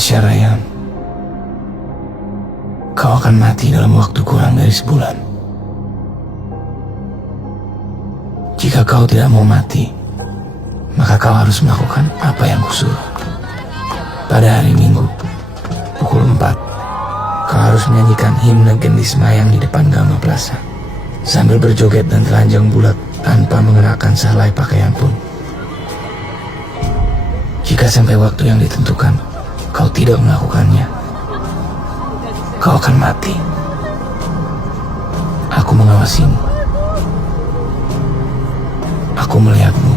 Tasya Rayhan, kau akan mati dalam waktu kurang dari sebulan. Jika kau tidak mau mati, maka kau harus melakukan apa yang kusuruh. Pada hari Minggu, pukul 4, kau harus menyanyikan himne Gendis Mayang di depan Gama Plaza, sambil berjoget dan telanjang bulat tanpa mengenakan sehelai pakaian pun. Jika sampai waktu yang ditentukan, kau tidak melakukannya, kau akan mati. Aku mengawasimu. Aku melihatmu.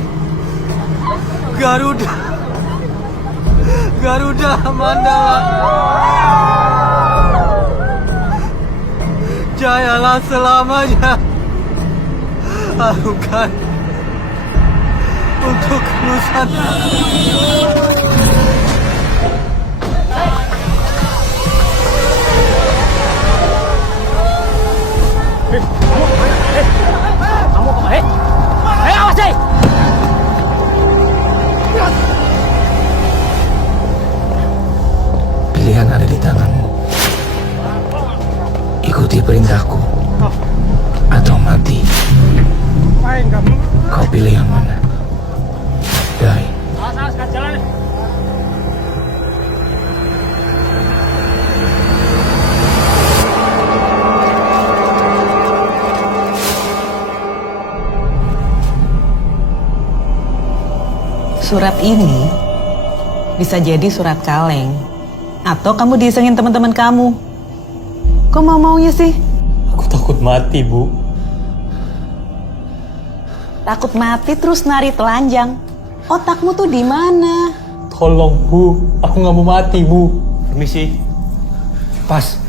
Garuda, Garuda Mandala, jayalah selamanya. Lakukan untuk Nusantara. Kamu kemana? Awas deh! Pilihan ada di tanganmu. Ikuti perintahku atau mati. Kau pilih yang mana? Dai. Awas, jalan. Surat ini bisa jadi surat kaleng, atau kamu diisengin teman-teman kamu. Kok mau-maunya sih? Aku takut mati, Bu. Takut mati terus nari telanjang. Otakmu tuh di mana? Tolong, Bu. Aku nggak mau mati, Bu. Permisi. Pas,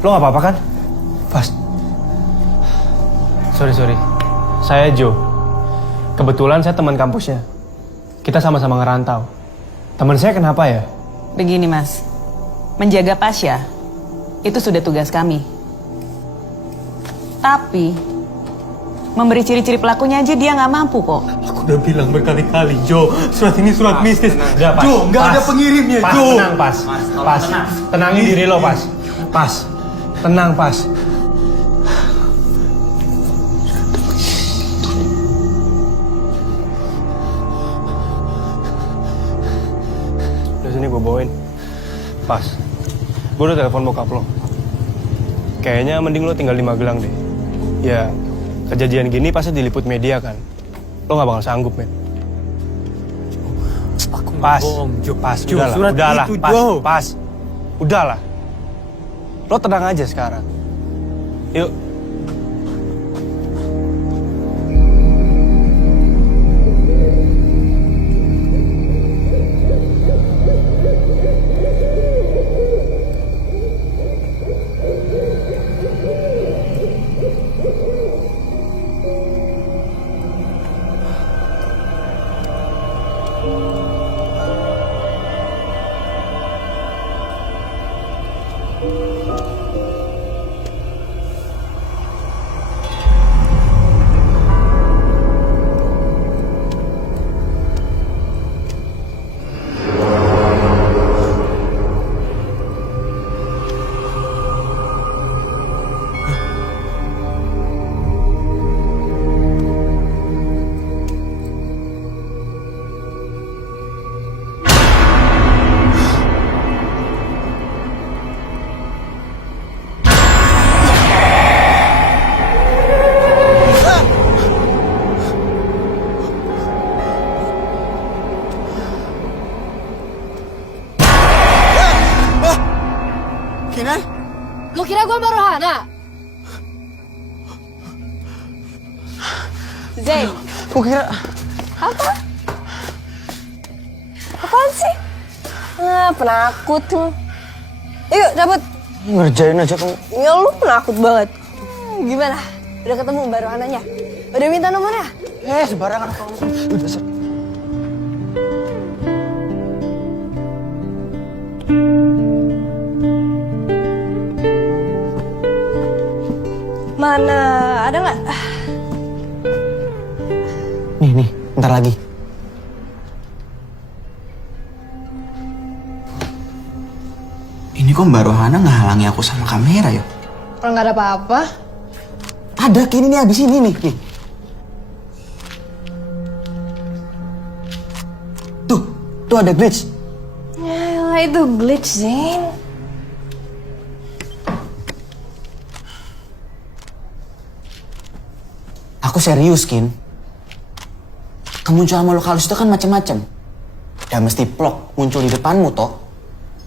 lo nggak apa-apa kan? Pas. Sorry. Saya Joe. Kebetulan saya teman kampusnya. Kita sama-sama ngerantau. Teman saya kenapa ya? Begini mas, menjaga Pasya itu sudah tugas kami. Tapi memberi ciri-ciri pelakunya aja dia nggak mampu kok. Aku udah bilang berkali-kali, Jo. Surat ini surat mistis. Jo, nggak ada pengirimnya, Pas, Jo. tenang, Pas. Pas. Tenangin diri lo, Pas. Pas, tenang Pas. Sini gue bawain. Pas. Gue udah telepon bokap lo. Kayaknya mending lo tinggal di Magelang deh. Ya, kejadian gini pasti diliput media kan. Lo gak bakal sanggup, men. Aku Pas. bohong, Jo. Pas, Jo, udahlah. surat Udahlah, itu, Pas. Jo. Pas. Udahlah. Lo tenang aja sekarang. Yuk. Kinan? Lu kira gue Maruhana? Zain, Gue kira... apa? Apaan sih? Penakut lu. Yuk, cabut. Ngerjain aja kamu. Ya lu penakut banget. Gimana? Udah ketemu Maruhananya? Udah minta nomornya? Sembarangan kamu. Udah Mana? Ada nggak? Nih, bentar lagi. Ini kok Mbak Rohana ngehalangi aku sama kamera ya? Orang nggak ada apa-apa. Ada, kini nih abis ini nih. Tuh ada glitch. Ya itu glitch, Zain. Aku serius, Kin. Kemunculan makhluk halus itu kan macam-macam. Ya mesti plok muncul di depanmu toh.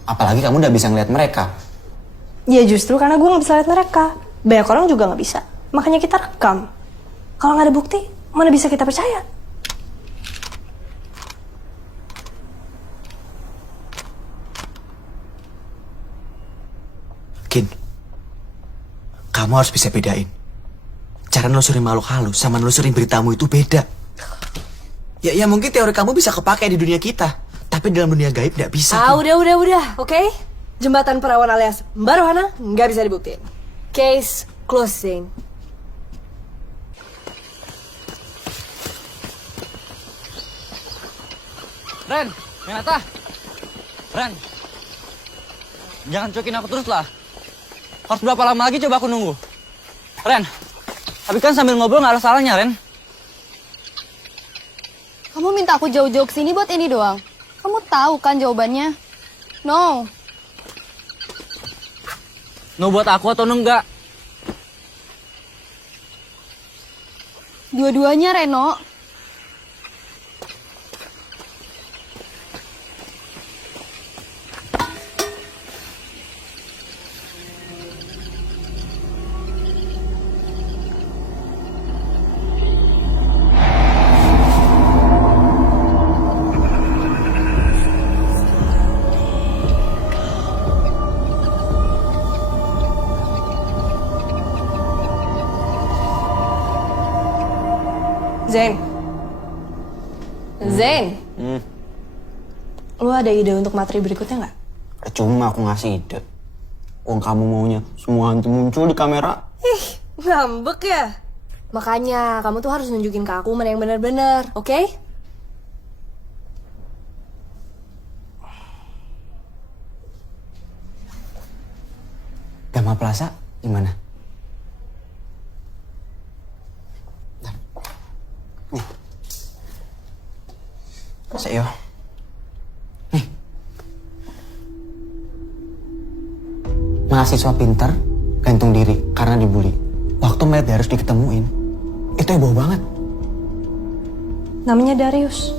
Apalagi kamu udah bisa ngeliat mereka. Ya justru karena gue nggak bisa lihat mereka. Banyak orang juga nggak bisa. Makanya kita rekam. Kalau nggak ada bukti, mana bisa kita percaya? Kin, kamu harus bisa bedain. Cara nelusurin makhluk halus sama nelusurin beritamu itu beda. Ya mungkin teori kamu bisa kepakai di dunia kita. Tapi dalam dunia gaib nggak bisa. Udah, oke? Jembatan perawan alias Mbak Rohana nggak bisa dibuktiin. Case closing. Ren, Minata. Ren, jangan cuekin aku terus lah. Harus berapa lama lagi coba aku nunggu? Ren, tapi kan sambil ngobrol nggak ada salahnya, Ren. Kamu minta aku jauh-jauh kesini buat ini doang. Kamu tahu kan jawabannya? No. No buat aku atau no enggak? Dua-duanya, Reno. Zain. Lu ada ide untuk materi berikutnya nggak? Cuma aku ngasih ide. Uang kamu maunya semua hantu muncul di kamera. Ngambek ya? Makanya kamu tuh harus nunjukin ke aku mana yang benar-benar, oke? Gama Plaza gimana? Nih. Saya. Nih. Mahasiswa pintar gantung diri karena dibully. Waktu melihat harus diketemuin. Itu heboh banget. Namanya Darius.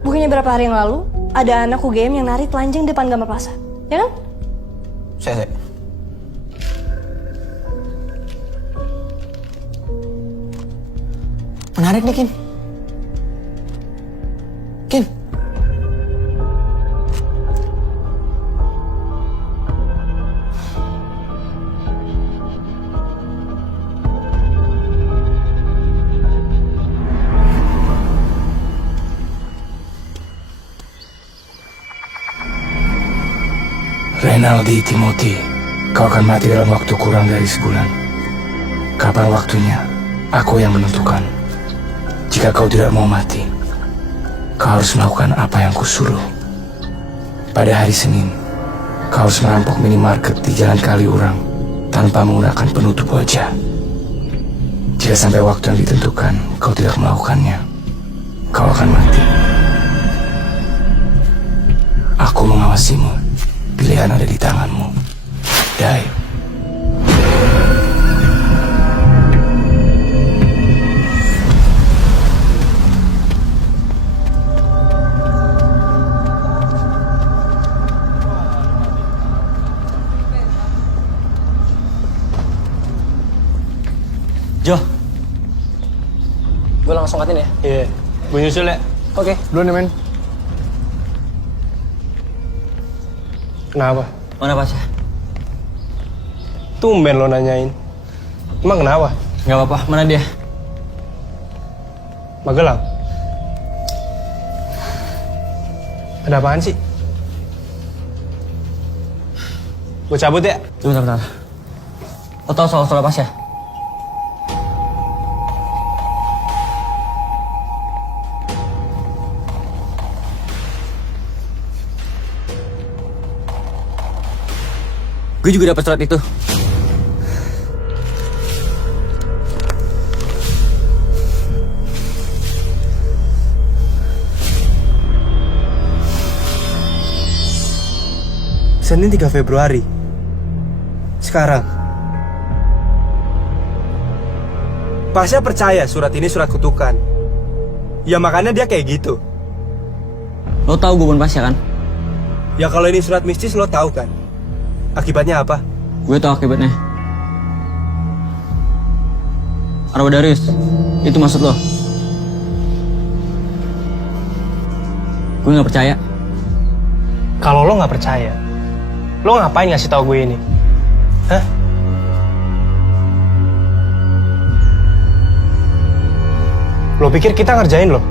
Bukannya berapa hari yang lalu ada anak UGM yang nari telanjang depan Gama Plaza, ya kan? Saya. Menarik nih, Kin. Kin. Renaldi Timothy, kau akan mati dalam waktu kurang dari sebulan. Kapan waktunya? Aku yang menentukan. Jika kau tidak mau mati, kau harus melakukan apa yang kusuruh. Pada hari Senin, kau harus merampok minimarket di Jalan Kaliurang tanpa menggunakan penutup wajah. Jika sampai waktu yang ditentukan kau tidak melakukannya, kau akan mati. Aku mengawasimu. Pilihan ada di tanganmu. Die. Jo, gue langsung katin ya. Iya, gue nyusul ya. Oke, duluan ya, men. Kenapa? Mana pasnya? Tumben lo nanyain. Emang kenapa? Gak apa-apa, mana dia? Magelang? Ada apaan sih? Gue cabut ya? Bentar. Lo tau soal pasnya? Gue juga dapat surat itu. Senin 3 Februari. Sekarang. Pasha percaya surat ini surat kutukan. Ya makanya dia kayak gitu. Lo tahu gue bukan Pasha kan? Ya kalau ini surat mistis lo tahu kan? Akibatnya apa? Gue tahu akibatnya. Arwah Darius, itu maksud lo? Gue nggak percaya. Kalau lo nggak percaya, lo ngapain ngasih tahu gue ini? Hah? Lo pikir kita ngerjain lo?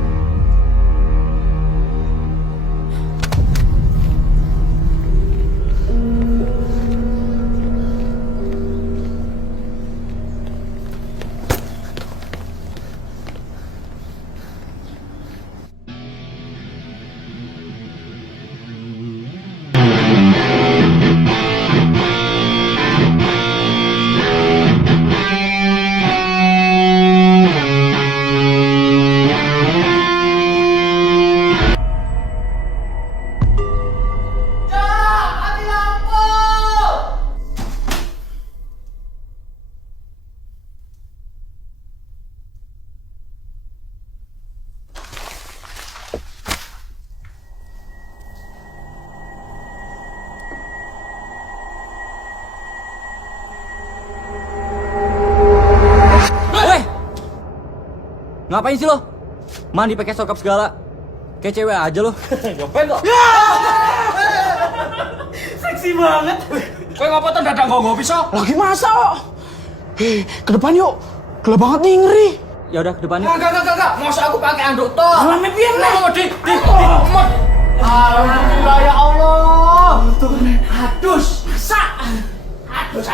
Ngapain sih lo? Mandi pakai sokap segala. Kayak cewek aja lo. Ngapain lo? Seksi banget. Kowe ngapa tuh dadang nggo bisa? Lagi masa kok? Ke depan yuk. Gelap banget nih, ngeri. Ya udah ke depan. Enggak. Masa aku pakai anduk toh? Rame pian nih. Di. Alhamdulillah ya Allah. Adus, masa? Adus.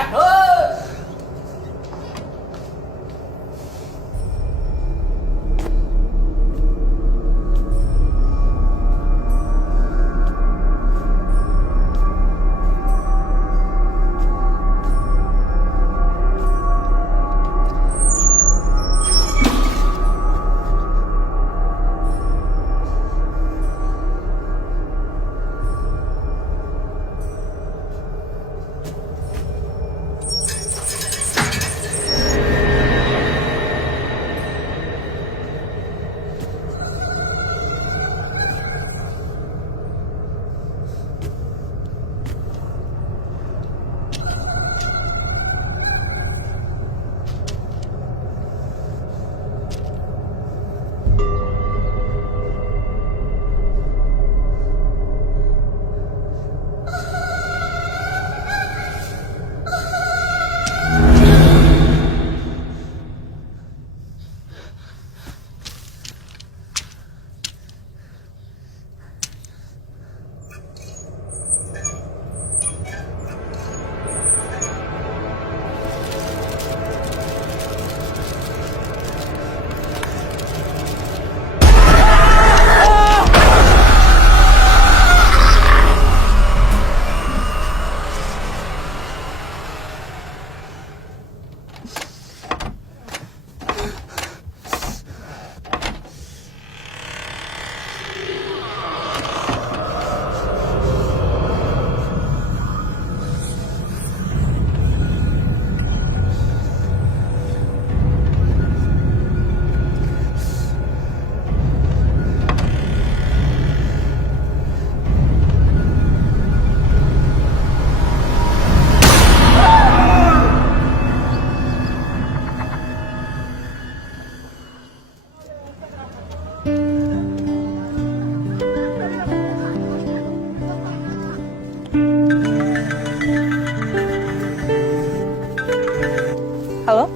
Halo?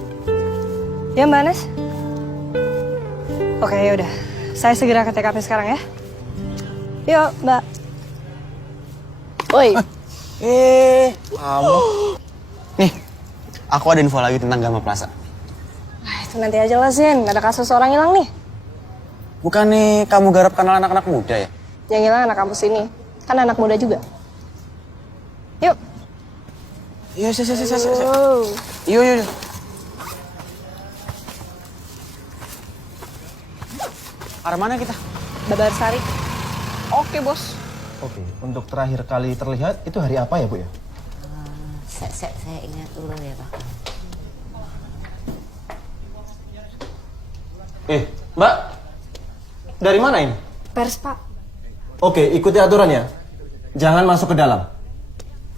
Ya Mbak Anes? Oke yaudah, saya segera ke TKP sekarang ya. Yuk Mbak. Woi. Kamu. Nih, aku ada info lagi tentang Gama Plaza. Itu nanti aja lah Zin, ada kasus orang hilang nih. Bukannya kamu garap kenal anak-anak muda ya? Yang hilang anak kampus ini, kan anak muda juga. Yuk. Iya, saya. Wow. Yuk. Arah mana kita? Babar Sari. Oke, Bos. Oke, untuk terakhir kali terlihat itu hari apa ya, Bu ya? Saya ingat dulu ya, Pak. Mbak, dari mana ini? Pers, Pak. Oke, ikuti aturan ya. Jangan masuk ke dalam.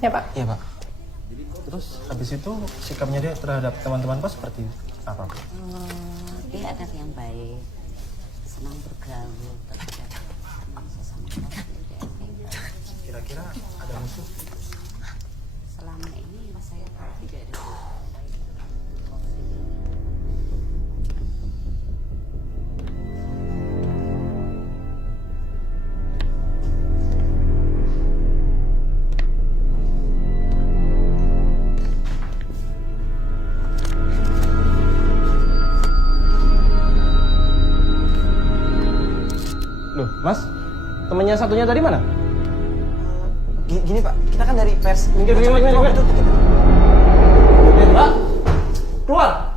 Ya, Pak. Iya, Pak. Terus habis itu sikapnya dia terhadap teman-teman pas seperti apa? Dia anak yang baik, senang bergaul, terhadap sesama kaum. Kira-kira ada musuh? Selama ini saya tidak ada. Loh, Mas, temannya satunya tadi mana? Gini, Pak. Kita kan dari pers. Minggir. Mbak, keluar.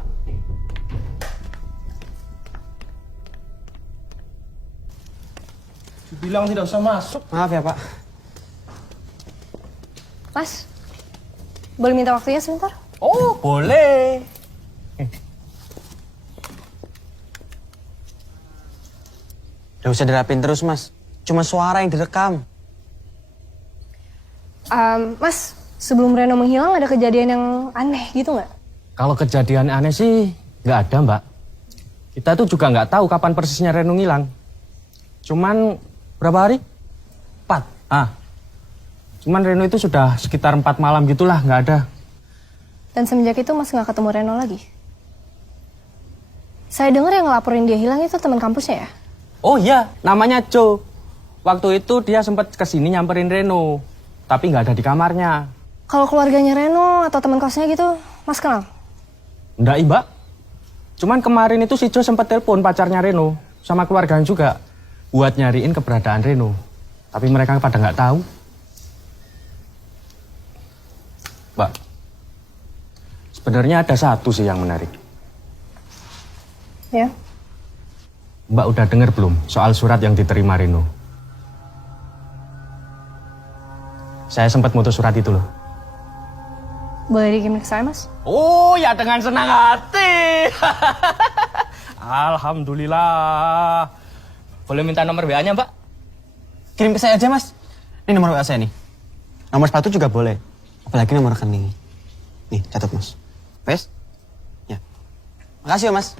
Bilang tidak usah masuk. Maaf ya, Pak. Mas, boleh minta waktunya sebentar? Oh, boleh. Gak usah dirapin terus, Mas. Cuma suara yang direkam. Mas, sebelum Reno menghilang ada kejadian yang aneh gitu nggak? Kalau kejadian aneh sih nggak ada, Mbak. Kita tuh juga nggak tahu kapan persisnya Reno ngilang. Cuman berapa hari? 4. Cuman Reno itu sudah sekitar 4 malam gitulah nggak ada. Dan semenjak itu Mas nggak ketemu Reno lagi? Saya dengar yang ngelaporin dia hilang itu teman kampusnya ya? Oh iya, namanya Joe. Waktu itu dia sempat kesini nyamperin Reno, tapi nggak ada di kamarnya. Kalau keluarganya Reno atau teman kosnya gitu, Mas kenal? Nggak, Mbak. Cuman kemarin itu si Joe sempat telepon pacarnya Reno sama keluarganya juga buat nyariin keberadaan Reno. Tapi mereka pada nggak tahu. Mbak, sebenarnya ada satu sih yang menarik. Ya. Mbak udah dengar belum soal surat yang diterima Reno? Saya sempat mutus surat itu loh. Boleh dikirim ke saya, Mas? Oh ya, dengan senang hati. Alhamdulillah. Boleh minta nomor WA-nya, Mbak? Kirim ke saya aja, Mas. Ini nomor WA saya nih. Nomor sepatu juga boleh. Apalagi nomor rekening. Nih, catat, Mas. Wes? Ya. Makasih ya, Mas.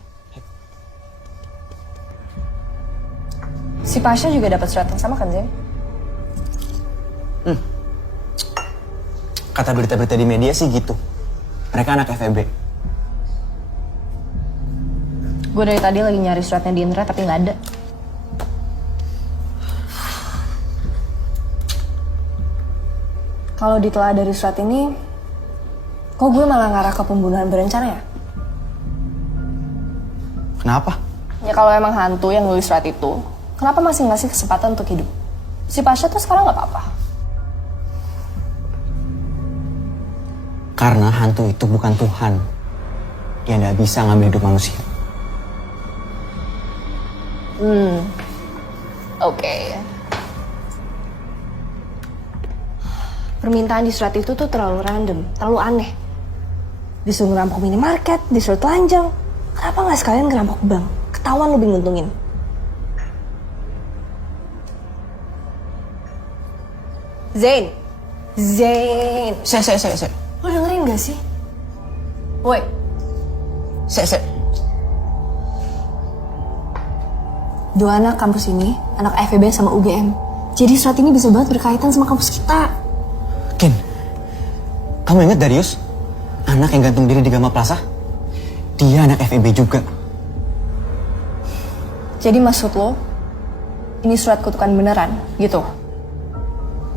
Si Pasha juga dapat surat yang sama kan, Zen? Kata berita-berita di media sih gitu. Mereka anak FEB. Gue dari tadi lagi nyari suratnya di internet tapi nggak ada. Kalau ditelaah dari surat ini, kok gue malah ngarah ke pembunuhan berencana ya? Kenapa? Ya kalau emang hantu yang nulis surat itu, kenapa masih ngasih kesempatan untuk hidup? Si Pasha tuh sekarang nggak apa-apa. Karena hantu itu bukan Tuhan. Dia nggak bisa ngambil hidup manusia. Oke. Permintaan di surat itu tuh terlalu random, terlalu aneh. Disuruh ngerampok minimarket, disuruh telanjang. Kenapa nggak sekalian ngerampok bank? Ketahuan lebih nguntungin. Zain. Saya. Lo dengerin gak sih? Woi. Saya. Dua anak kampus ini, anak FEB sama UGM. Jadi surat ini bisa banget berkaitan sama kampus kita. Ken, kamu ingat Darius? Anak yang gantung diri di Gama Plaza? Dia anak FEB juga. Jadi maksud lo, ini surat kutukan beneran, gitu?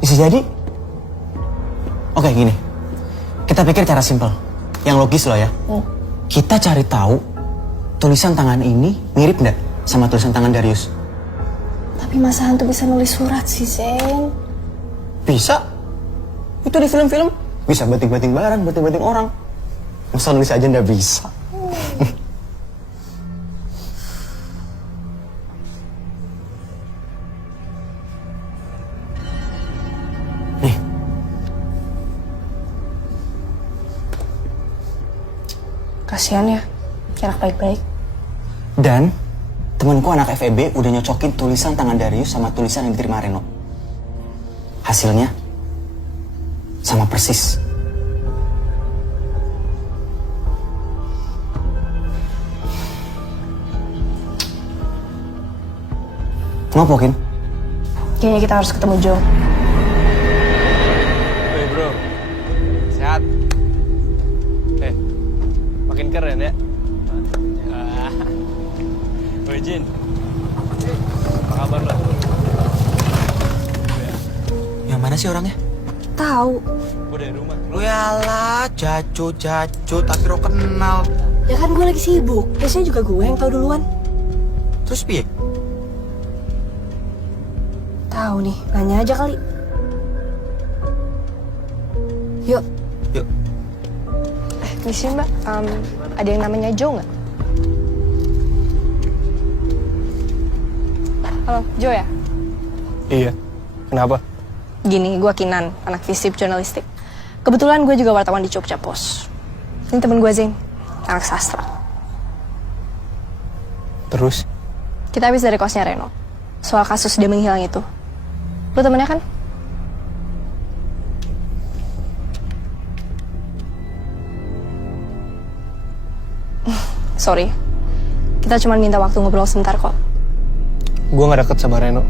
Bisa jadi. Oke, gini. Kita pikir cara simpel. Yang logis loh ya. Kita cari tahu tulisan tangan ini mirip nggak sama tulisan tangan Darius? Tapi masa hantu bisa nulis surat sih, Zen? Bisa. Itu di film-film Bisa banting-banting barang, banting-banting orang. Masa nulis aja nggak bisa? Nih. Kasihan ya, anak baik-baik. Dan temanku anak FEB udah nyocokin tulisan tangan Darius sama tulisan yang diterima Reno. Hasilnya sama persis. Ngopokin? Kayaknya kita harus ketemu Joe. Woi bro, sehat? Makin keren ya? Woi Jin, apa kabar lo? Yang mana sih orangnya? Tahu. Gue dari rumah. Lu yalah, jaco, tapi ro kenal. Ya kan gue lagi sibuk. Biasanya juga gue yang tahu duluan. Terus piye? Tahu nih, nanya aja kali. Yuk. Yuk. Misi mbak, ada yang namanya Joe nggak? Halo, Joe ya? Iya, kenapa? Gini, gue Kinan, anak FISIP jurnalistik. Kebetulan gue juga wartawan di Jogja Pos. Ini temen gue Zain, anak sastra. Terus? Kita habis dari kosnya Reno, soal kasus dia menghilang itu. Lu temennya kan? Sorry, kita cuma minta waktu ngobrol sebentar kok. Gue gak deket sama Reno.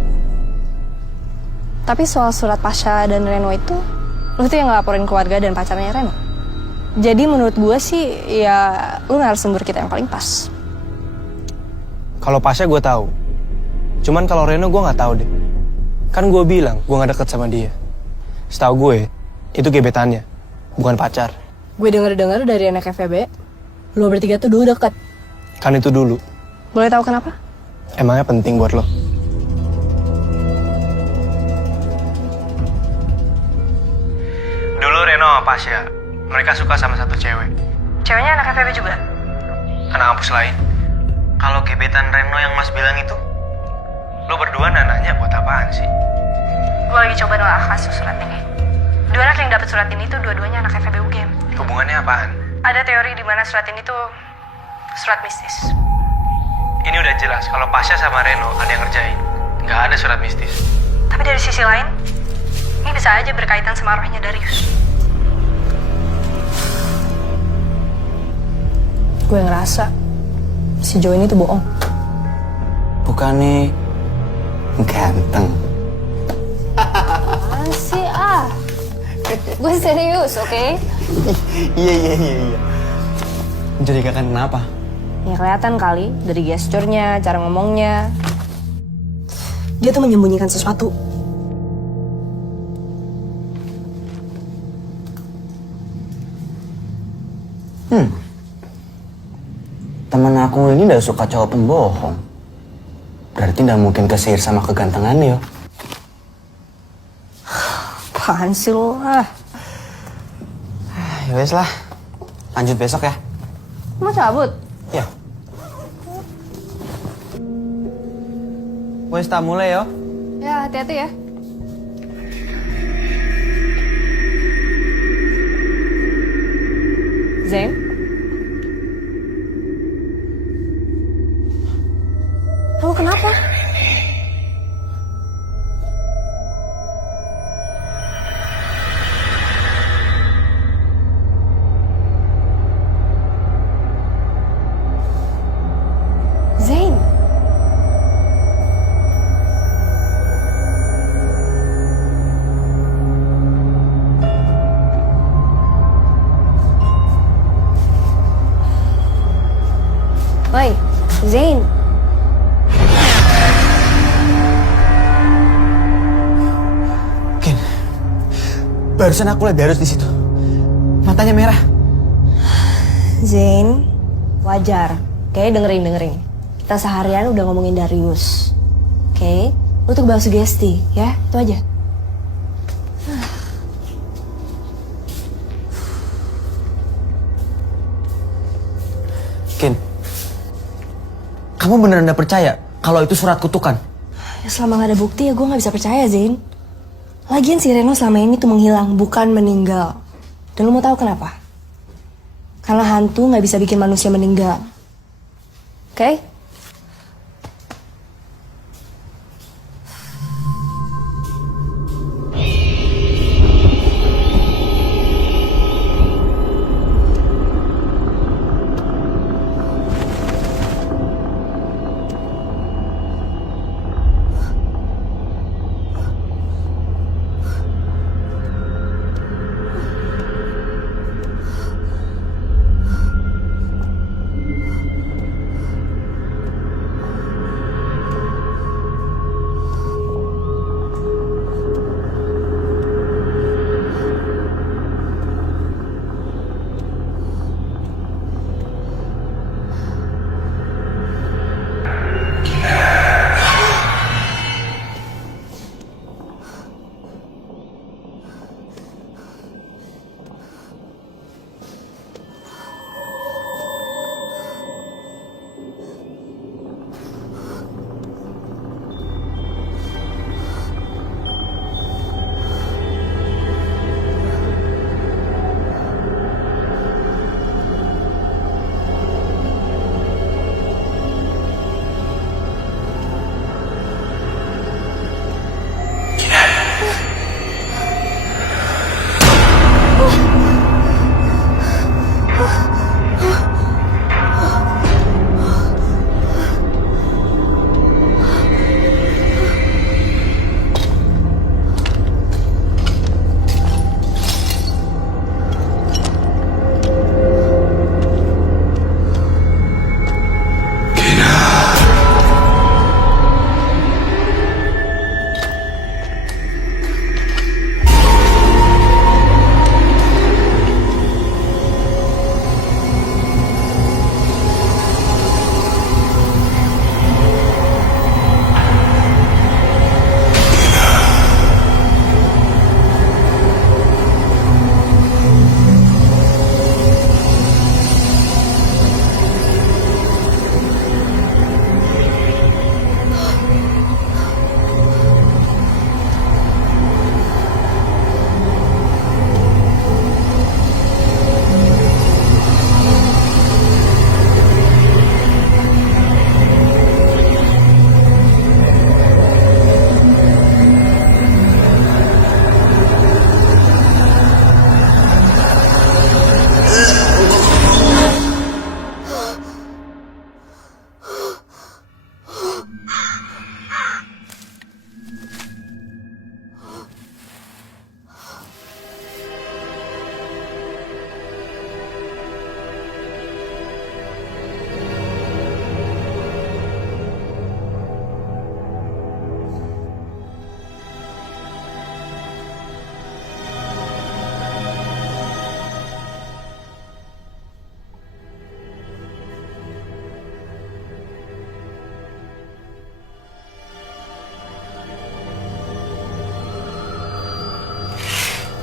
Tapi soal surat Pasha dan Reno itu, lu tuh yang ngelaporin keluarga dan pacarnya Reno. Jadi menurut gue sih, ya lu narasumber kita yang paling pas. Kalau Pasha gue tahu. Cuman kalau Reno gue nggak tahu deh. Kan gue bilang gue nggak deket sama dia. Setahu gue itu gebetannya, bukan pacar. Gue denger-dengar dari anak FEB, lu bertiga tuh dulu deket. Kan itu dulu. Boleh tahu kenapa? Emangnya penting buat lo? Dulu Reno sama Pasha, mereka suka sama satu cewek. Ceweknya anak FEB juga? Anak kampus lain. Kalau gebetan Reno yang Mas bilang itu, lo berdua nanya buat apaan sih? Gue lagi coba nolak kasus surat ini. Dua anak yang dapat surat ini tuh dua-duanya anak FEB UGM. Hubungannya apaan? Ada teori di mana surat ini tuh surat mistis. Ini udah jelas kalau Pasha sama Reno ada yang ngerjain. Nggak ada surat mistis. Tapi dari sisi lain, ini bisa aja berkaitan sama rohnya Darius. Gue ngerasa si Joe ini tuh bohong. Bukannya ganteng. Apaan sih Gue serius, oke? Iya. Mencurigakan kenapa? Ya kelihatan kali dari gesturnya, cara ngomongnya. Dia tuh menyembunyikan sesuatu. Temen aku ini udah suka cowok pembohong. Berarti nggak mungkin kesihir sama kegantengannya. Apaan sih lo? Ya wes lah. Lanjut besok ya. Mau cabut? Ya. Wes tak mulai yo. Ya, hati-hati ya. Zain? Kamu kenapa? Zain? Woi, Zain. Ken, barusan aku lihat Darius di situ. Matanya merah. Zain, wajar. Kayaknya dengerin. Kita seharian udah ngomongin Darius. Oke, lu tuh kebawa sugesti, ya? Itu aja. Kamu beneran gak percaya kalau itu surat kutukan? Ya selama gak ada bukti ya gue gak bisa percaya, Zain. Lagian si Reno selama ini tuh menghilang, bukan meninggal. Dan lu mau tahu kenapa? Karena hantu gak bisa bikin manusia meninggal. Oke?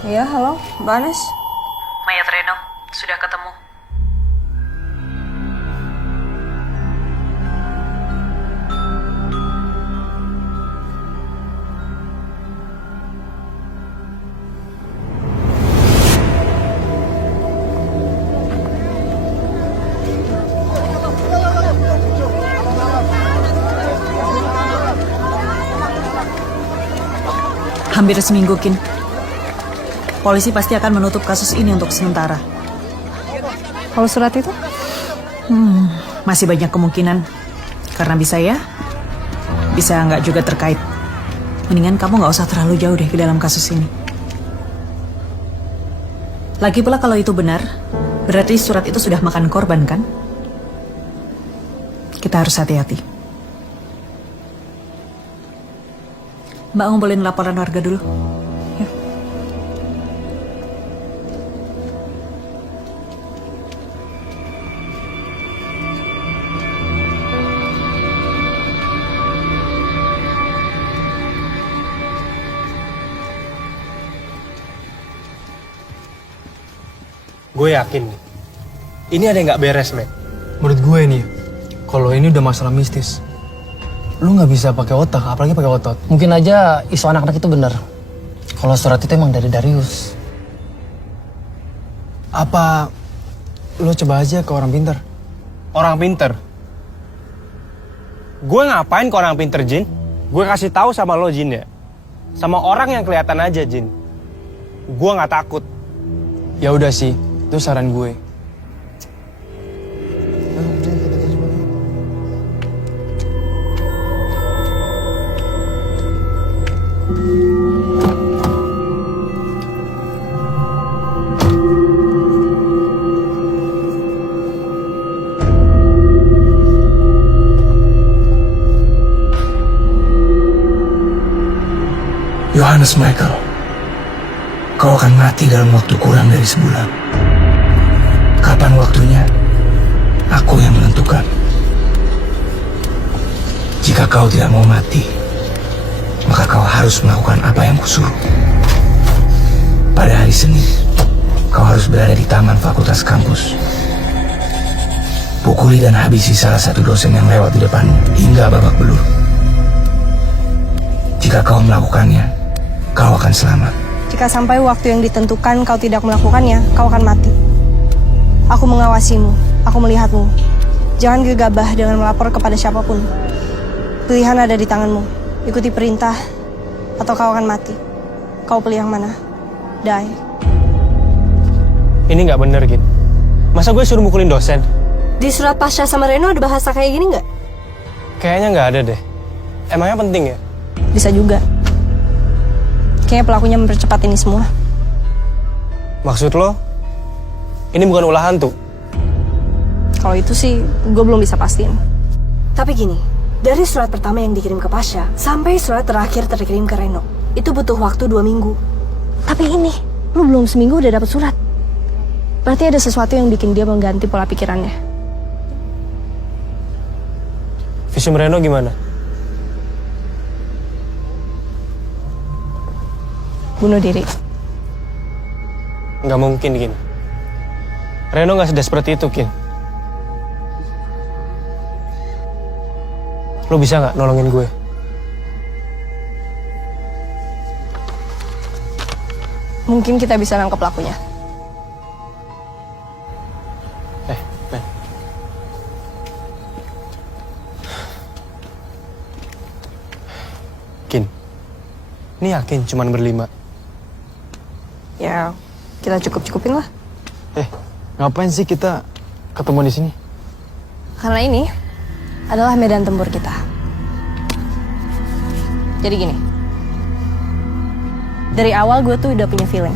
Iya, halo, Mbak Anes. Mayat Reno sudah ketemu. Hampir seminggu, Kin. Polisi pasti akan menutup kasus ini untuk sementara. Kalau surat itu? Masih banyak kemungkinan. Karena bisa ya, bisa nggak juga terkait. Mendingan kamu nggak usah terlalu jauh deh ke dalam kasus ini. Lagi pula kalau itu benar, berarti surat itu sudah makan korban kan? Kita harus hati-hati. Mbak ngumpulin laporan warga dulu. Yuk. Gue yakin nih, ini ada yang nggak beres, Mac. Menurut gue nih, Kalau ini udah masalah mistis, lu nggak bisa pakai otak, apalagi pakai otot. Mungkin aja isu anak-anak itu benar. Kalau surat itu emang dari Darius. Apa lu coba aja ke orang pintar? Orang pinter? Gue ngapain ke orang pinter, Jin? Gue kasih tahu sama lo, Jin, ya. Sama orang yang kelihatan aja, Jin. Gue nggak takut. Ya udah sih, itu saran gue. Yohanes Michael, kau akan mati dalam waktu kurang dari sebulan. Kapan waktunya? Aku yang menentukan. Jika kau tidak mau mati, maka kau harus melakukan apa yang kusuruh. Pada hari Senin, kau harus berada di taman fakultas kampus. Pukuli dan habisi salah satu dosen yang lewat di depanmu hingga babak belur. Jika kau melakukannya, kau akan selamat. Jika sampai waktu yang ditentukan kau tidak melakukannya, kau akan mati. Aku mengawasimu, aku melihatmu. Jangan gegabah dengan melapor kepada siapapun. Pilihan ada di tanganmu. Ikuti perintah, atau kau akan mati. Kau pilih yang mana? Die. Ini nggak bener, Gin. Masa gue suruh mukulin dosen? Di surat Pasha sama Reno ada bahasa kayak gini nggak? Kayaknya nggak ada deh. Emangnya penting ya? Bisa juga. Kayaknya pelakunya mempercepat ini semua. Maksud lo? Ini bukan ulah hantu? Kalau itu sih, gue belum bisa pastiin. Tapi gini, dari surat pertama yang dikirim ke Pasha, sampai surat terakhir terkirim ke Reno, itu butuh waktu 2 minggu. Tapi ini, lu belum seminggu udah dapet surat. Berarti ada sesuatu yang bikin dia mengganti pola pikirannya. Visum Reno gimana? Bunuh diri. Nggak mungkin, Kin. Reno nggak sedesperate itu, Kin. Lo bisa nggak nolongin gue? Mungkin kita bisa nangkep pelakunya. Ben. Kin, ini yakin cuman berlima? Ya, kita cukup-cukupin lah. Ngapain sih kita ketemu di sini? Karena ini adalah medan tempur kita. Jadi gini, dari awal gue tuh udah punya feeling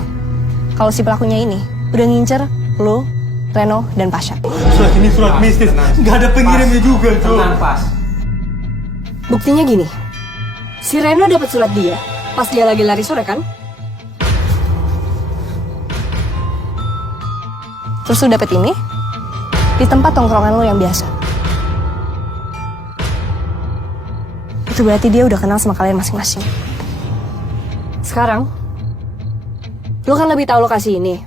kalau si pelakunya ini udah ngincer lo, Reno, dan Pasha. Surat ini surat mistis, nggak ada pengirimnya juga tuh. Tenang, pas. Buktinya gini, si Reno dapat surat dia pas dia lagi lari sore kan? Terus lu dapet ini di tempat tongkrongan lo yang biasa. Itu berarti dia udah kenal sama kalian masing-masing. Sekarang, lo kan lebih tahu lokasi ini.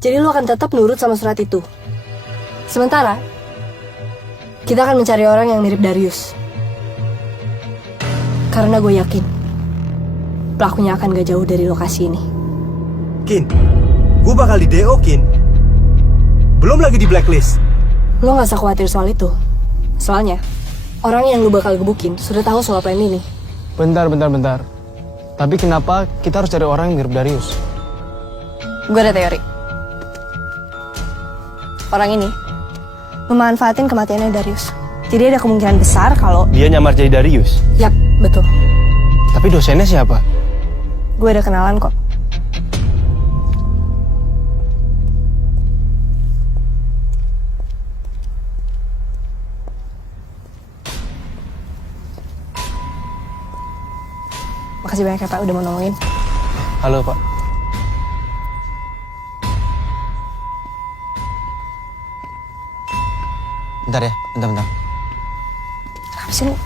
Jadi lo akan tetap nurut sama surat itu. Sementara, kita akan mencari orang yang mirip Darius. Karena gue yakin, pelakunya akan gak jauh dari lokasi ini. Kin, gue bakal di DO, Kin. Belum lagi di blacklist. Lo gak usah khawatir soal itu. Soalnya, orang yang lo bakal gebukin sudah tahu soal plan ini. Bentar. Tapi kenapa kita harus cari orang yang mirip Darius? Gue ada teori. Orang ini memanfaatin kematiannya Darius. Jadi ada kemungkinan besar kalau... Dia nyamar jadi Darius? Yap, betul. Tapi dosennya siapa? Gue ada kenalan kok. Makasih banyak ya Pak udah mau nolongin. Halo, Pak. Bentar ya, bentar. Apa sih lu?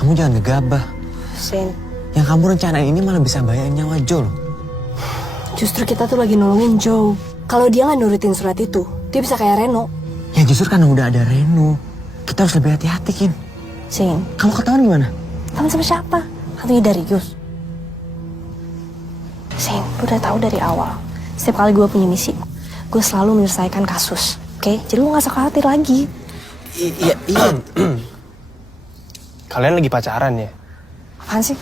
Kamu jangan gegabah. Sin, Yang kamu rencanain ini malah bisa bayarin nyawa Jo loh. justru kita tuh lagi nolongin Joe. Kalau dia nggak nurutin surat itu, dia bisa kayak Reno. Ya justru karena udah ada Reno, kita harus lebih hati-hati, Kin. Zin, Kamu ketahuan gimana? teman sama siapa? Hantunya Darius. Zin, gue udah tahu dari awal. Setiap kali gue punya misi, gue selalu menyelesaikan kasus. Oke? Jadi lu gak usah khawatir lagi. Iya. Kalian lagi pacaran ya? Apaan sih?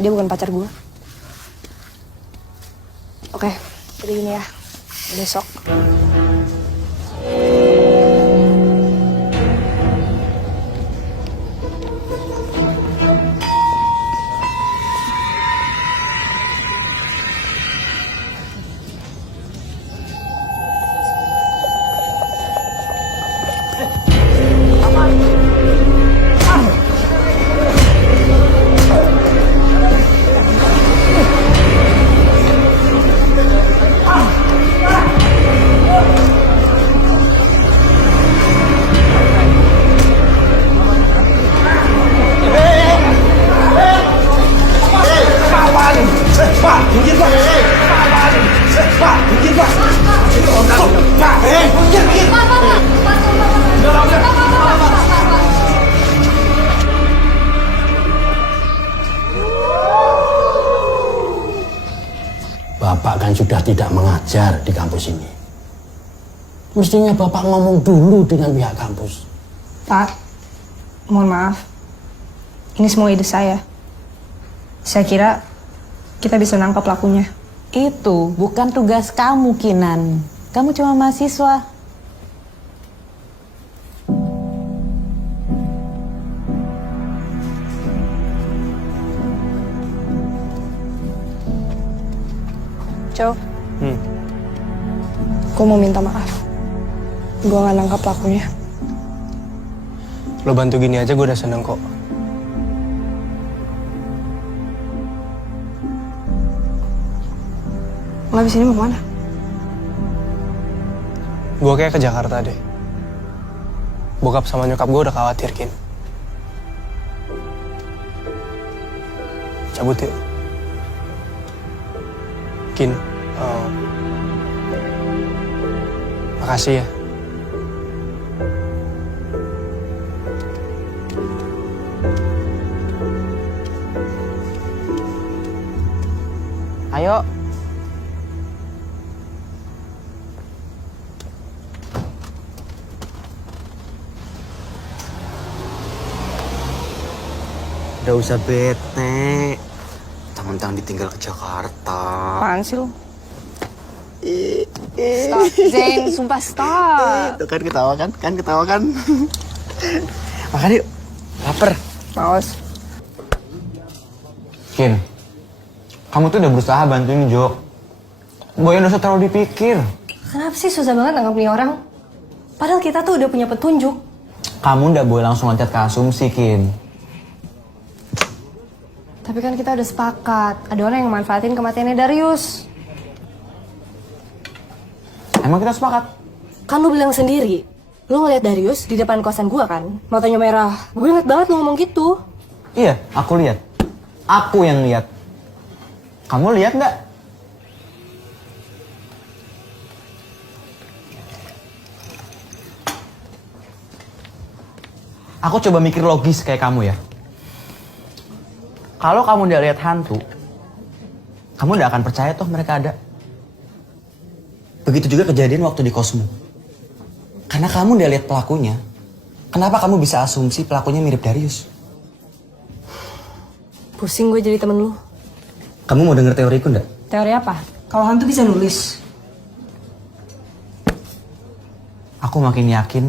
Dia bukan pacar gue. Oke, jadi gini ya. Besok. Bapak kan sudah tidak mengajar di kampus ini. Mestinya Bapak ngomong dulu dengan pihak kampus. Pak, mohon maaf. Ini semua ide saya. Saya kira kita bisa nangkap pelakunya. Itu bukan tugas kamu, Kinan. Kamu cuma mahasiswa. Cow, gue mau minta maaf. Gue gak nangkap pelakunya. Lo bantu gini aja gue udah seneng kok. Lo abis ini mau kemana? Gue kayak ke Jakarta deh. Bokap sama nyokap gue udah khawatir, Kin. Cabut yuk. Kin, makasih ya. Ayo. Udah usah bete. Mentang-mentang ditinggal ke Jakarta. Apaan sih lo? Stop, Zain. Sumpah stop. Tuh kan ketawa kan? Makan yuk. Laper. Maus. Kin, kamu tuh udah berusaha bantuin Jo. Boy udah usah terlalu dipikir. Kenapa sih susah banget nangkep nih orang? Padahal kita tuh udah punya petunjuk. Kamu udah boleh langsung loncat ke asumsi, Kin. Tapi kan kita udah sepakat. Ada orang yang manfaatin kematiannya Darius. Emang kita sepakat? Kan lu bilang sendiri. Lu ngeliat Darius di depan kosan gua kan? Matanya merah. Gue inget banget lu ngomong gitu. Iya, aku lihat. Aku yang lihat. Kamu lihat nggak? Aku coba mikir logis kayak kamu ya. Kalau kamu udah lihat hantu, kamu udah akan percaya toh mereka ada. Begitu juga kejadian waktu di Cosmo. Karena kamu udah lihat pelakunya, kenapa kamu bisa asumsi pelakunya mirip Darius? Pusing gue jadi temen lu. Kamu mau denger teoriku nggak? Teori apa? Kalau hantu bisa nulis. Aku makin yakin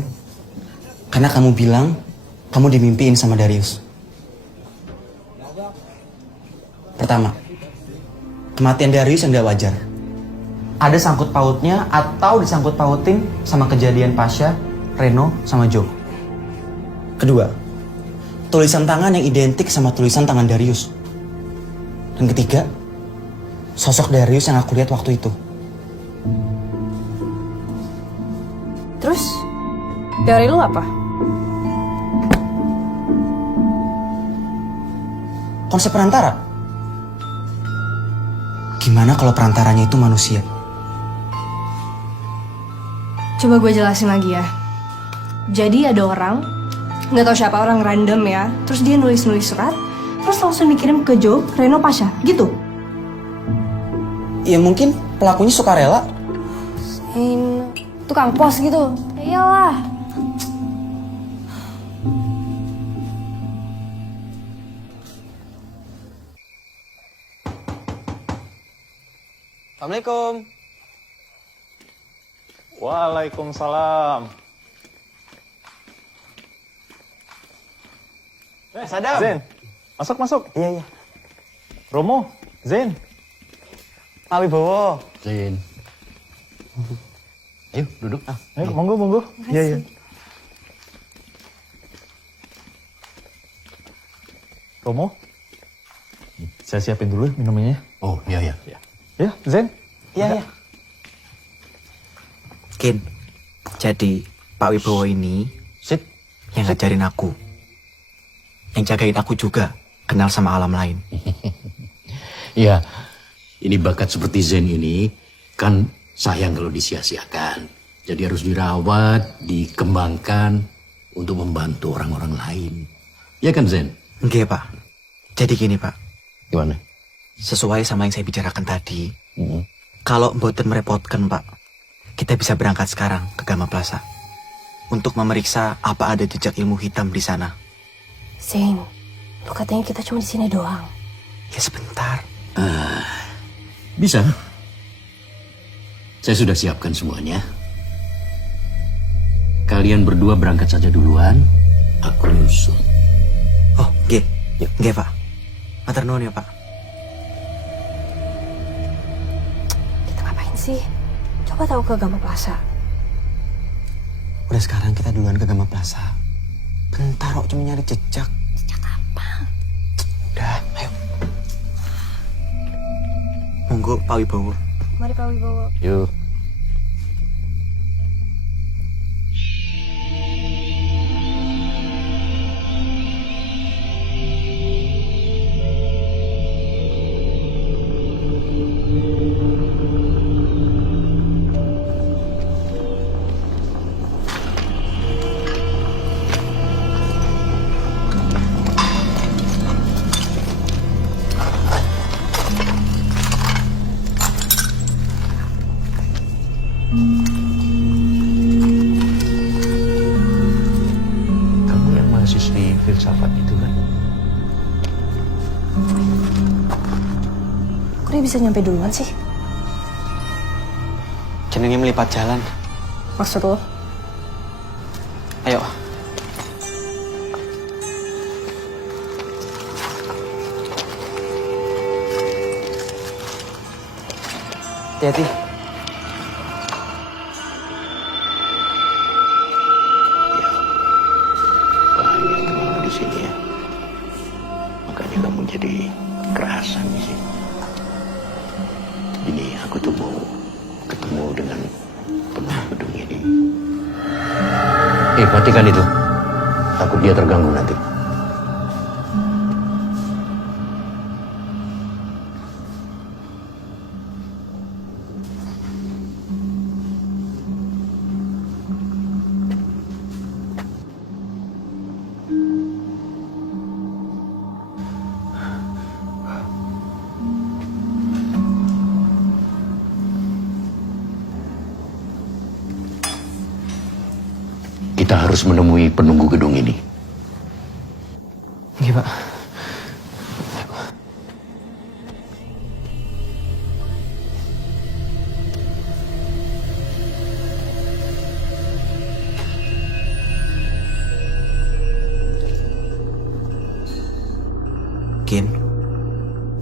karena kamu bilang kamu dimimpiin sama Darius. Pertama, kematian Darius yang gak wajar. Ada sangkut pautnya atau disangkut pautin sama kejadian Pasha, Reno, sama Joe. Kedua, tulisan tangan yang identik sama tulisan tangan Darius. Dan ketiga, sosok Darius yang aku lihat waktu itu. Terus, teori lu apa? Konsep perantara. Gimana kalau perantaranya itu manusia? Coba gue jelasin lagi ya. Jadi ada orang, nggak tahu siapa, orang random ya. Terus dia nulis-nulis surat, terus langsung dikirim ke Joe, Reno, Pasha, gitu. Ya mungkin pelakunya sukarela. Tukang pos gitu. Ya iyalah. Assalamualaikum. Waalaikumsalam. Sadam. Zen, masuk. Iya. Romo, Zen. Pak Wibowo. Zin. Ayo duduk. Ayo, monggo. Iya. Romo, saya siapin dulu minumannya. Oh iya. Ya, Zen. Iya. Kin, jadi Pak Wibowo ini Sit. yang ngajarin aku. Yang jagain aku juga, kenal sama alam lain. Ya, ini bakat seperti Zen ini kan sayang kalau disia-siakan. Jadi harus dirawat, dikembangkan untuk membantu orang-orang lain. Ya kan Zen? Enggak, Pak. Jadi gini, Pak. Gimana? Sesuai sama yang saya bicarakan tadi, kalau mboten merepotkan, Pak, kita bisa berangkat sekarang ke Gama Plaza untuk memeriksa apa ada jejak ilmu hitam di sana. Zain, lu katanya kita cuma di sini doang. Ya sebentar. Bisa. Saya sudah siapkan semuanya. Kalian berdua berangkat saja duluan. Aku nyusul. Oh, nggih, Pak. Matur nuwun ya, Pak. Kita ngapain sih? Coba tahu ke Gama Plaza. Udah sekarang kita duluan ke Gama Plaza. Bentar kok cuma nyari jejak. Jejak apa? Udah, ayo. Monggo Pak Wibowo. Mari Pak Wibowo. Yuk. Kamu yang mahasiswi filsafat itu kan? Kok dia bisa nyampe duluan sih? Jenenge melipat jalan. Maksud lo? Ayo. Hati-hati. Banyak kalau di sini ya. Makanya kamu jadi kerasan di sini. Ini aku tuh mau ketemu dengan penghuni gedung ini. Matikan itu. Takut dia terganggu nanti. Kita harus menemui penunggu gedung ini. Iya, Pak. Kin,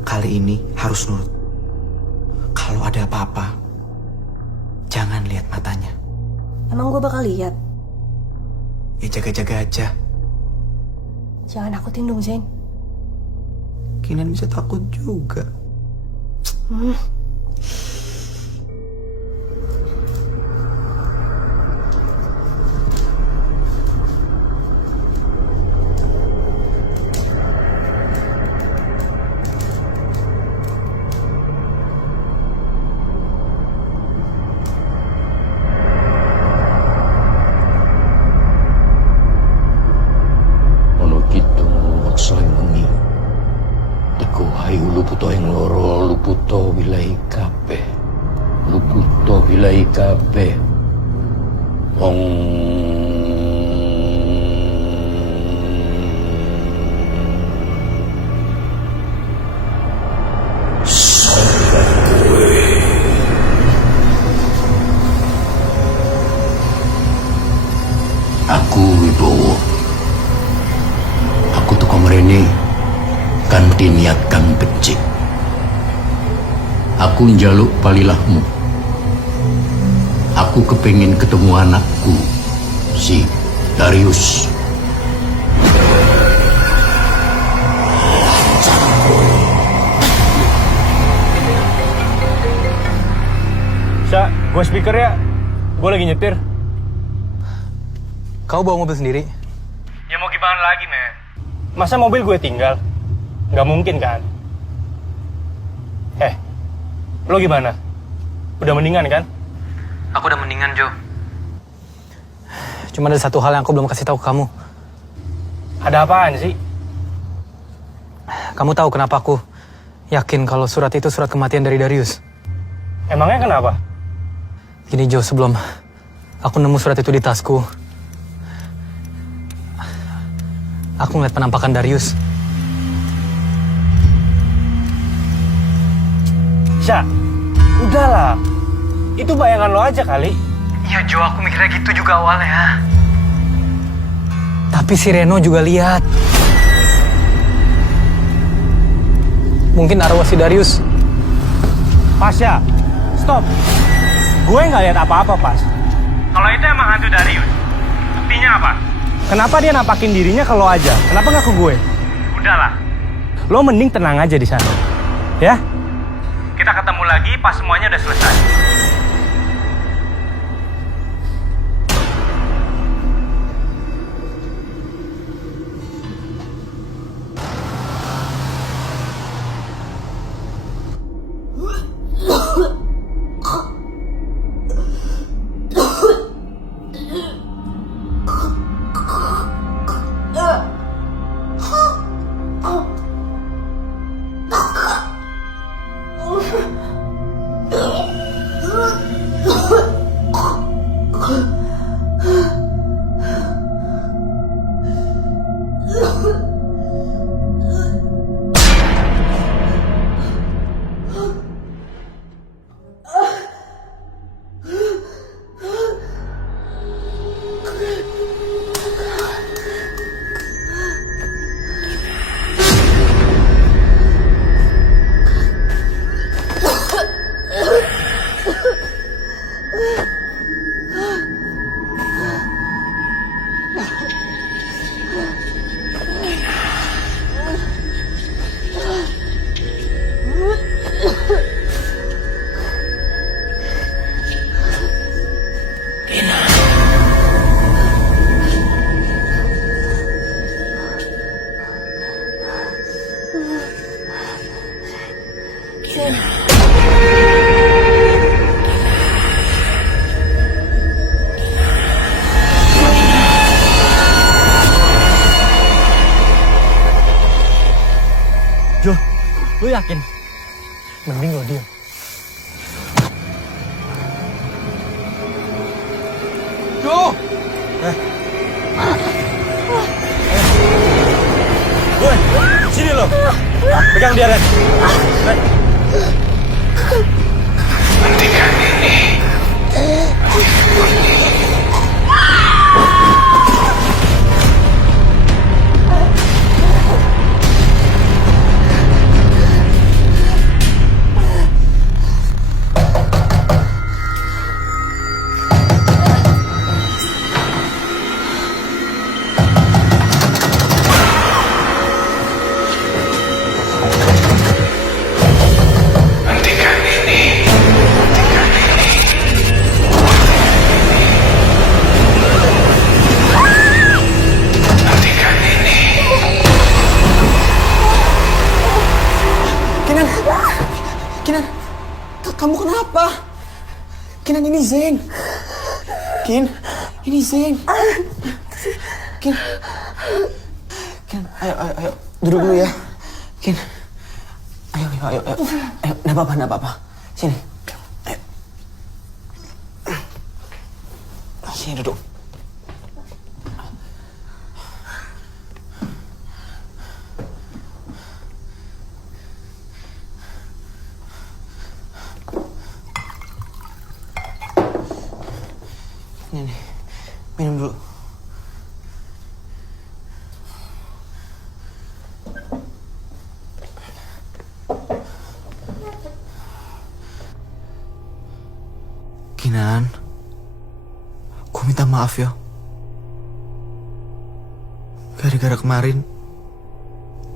kali ini harus nurut. Kalau ada apa-apa, jangan lihat matanya. Emang gue bakal lihat? Ya jaga-jaga aja. Jangan nakutin dong, Zain. Kinan bisa takut juga. Iku hayu luputo yang loro, luputo wilai kabeh. Luputo wilai kabeh. Wong Aku Wibowo. Aku teko mrene kanthi niat kang becik. Aku njaluk palilahmu. Aku kepengin ketemu anakku, si Darius. Sa, gue speaker ya. Gue lagi nyetir. Kau bawa mobil sendiri? Ya mau gimana lagi, men? Masa mobil gue tinggal? Nggak mungkin kan? Lo gimana? Udah mendingan kan? Aku udah mendingan, Jo. Cuma ada satu hal yang aku belum kasih tahu ke kamu. Ada apaan sih? Kamu tahu kenapa aku yakin kalau surat itu surat kematian dari Darius? Emangnya kenapa? Gini, Jo, sebelum aku nemu surat itu di tasku, aku ngeliat penampakan Darius. Sya, udahlah. Itu bayangan lo aja kali. Ya, Jo, aku mikirnya gitu juga awalnya. Tapi si Reno juga lihat. Mungkin arwah si Darius. Pasya, stop. Gue nggak lihat apa-apa, Pas. Kalau itu emang hantu Darius, buktinya apa? Kenapa dia nampakin dirinya ke lo aja? Kenapa nggak ke gue? Udahlah. Lo mending tenang aja di sana. Ya? Kita ketemu lagi pas semuanya udah selesai. Jo, lu yakin? Mending lo diam. Jo! Gue, sini lo. Pegang dia, Ren. Hentikan ini. Kinan, kamu kenapa? Kinan, ini Zain. Kin, ini Zain. Kin, ayo, duduk dulu ya. Kin, ayo. Nggak apa-apa. Sini. Ayo. Sini duduk. Ini, minum dulu. Kinan, gue minta maaf ya. Gara-gara kemarin,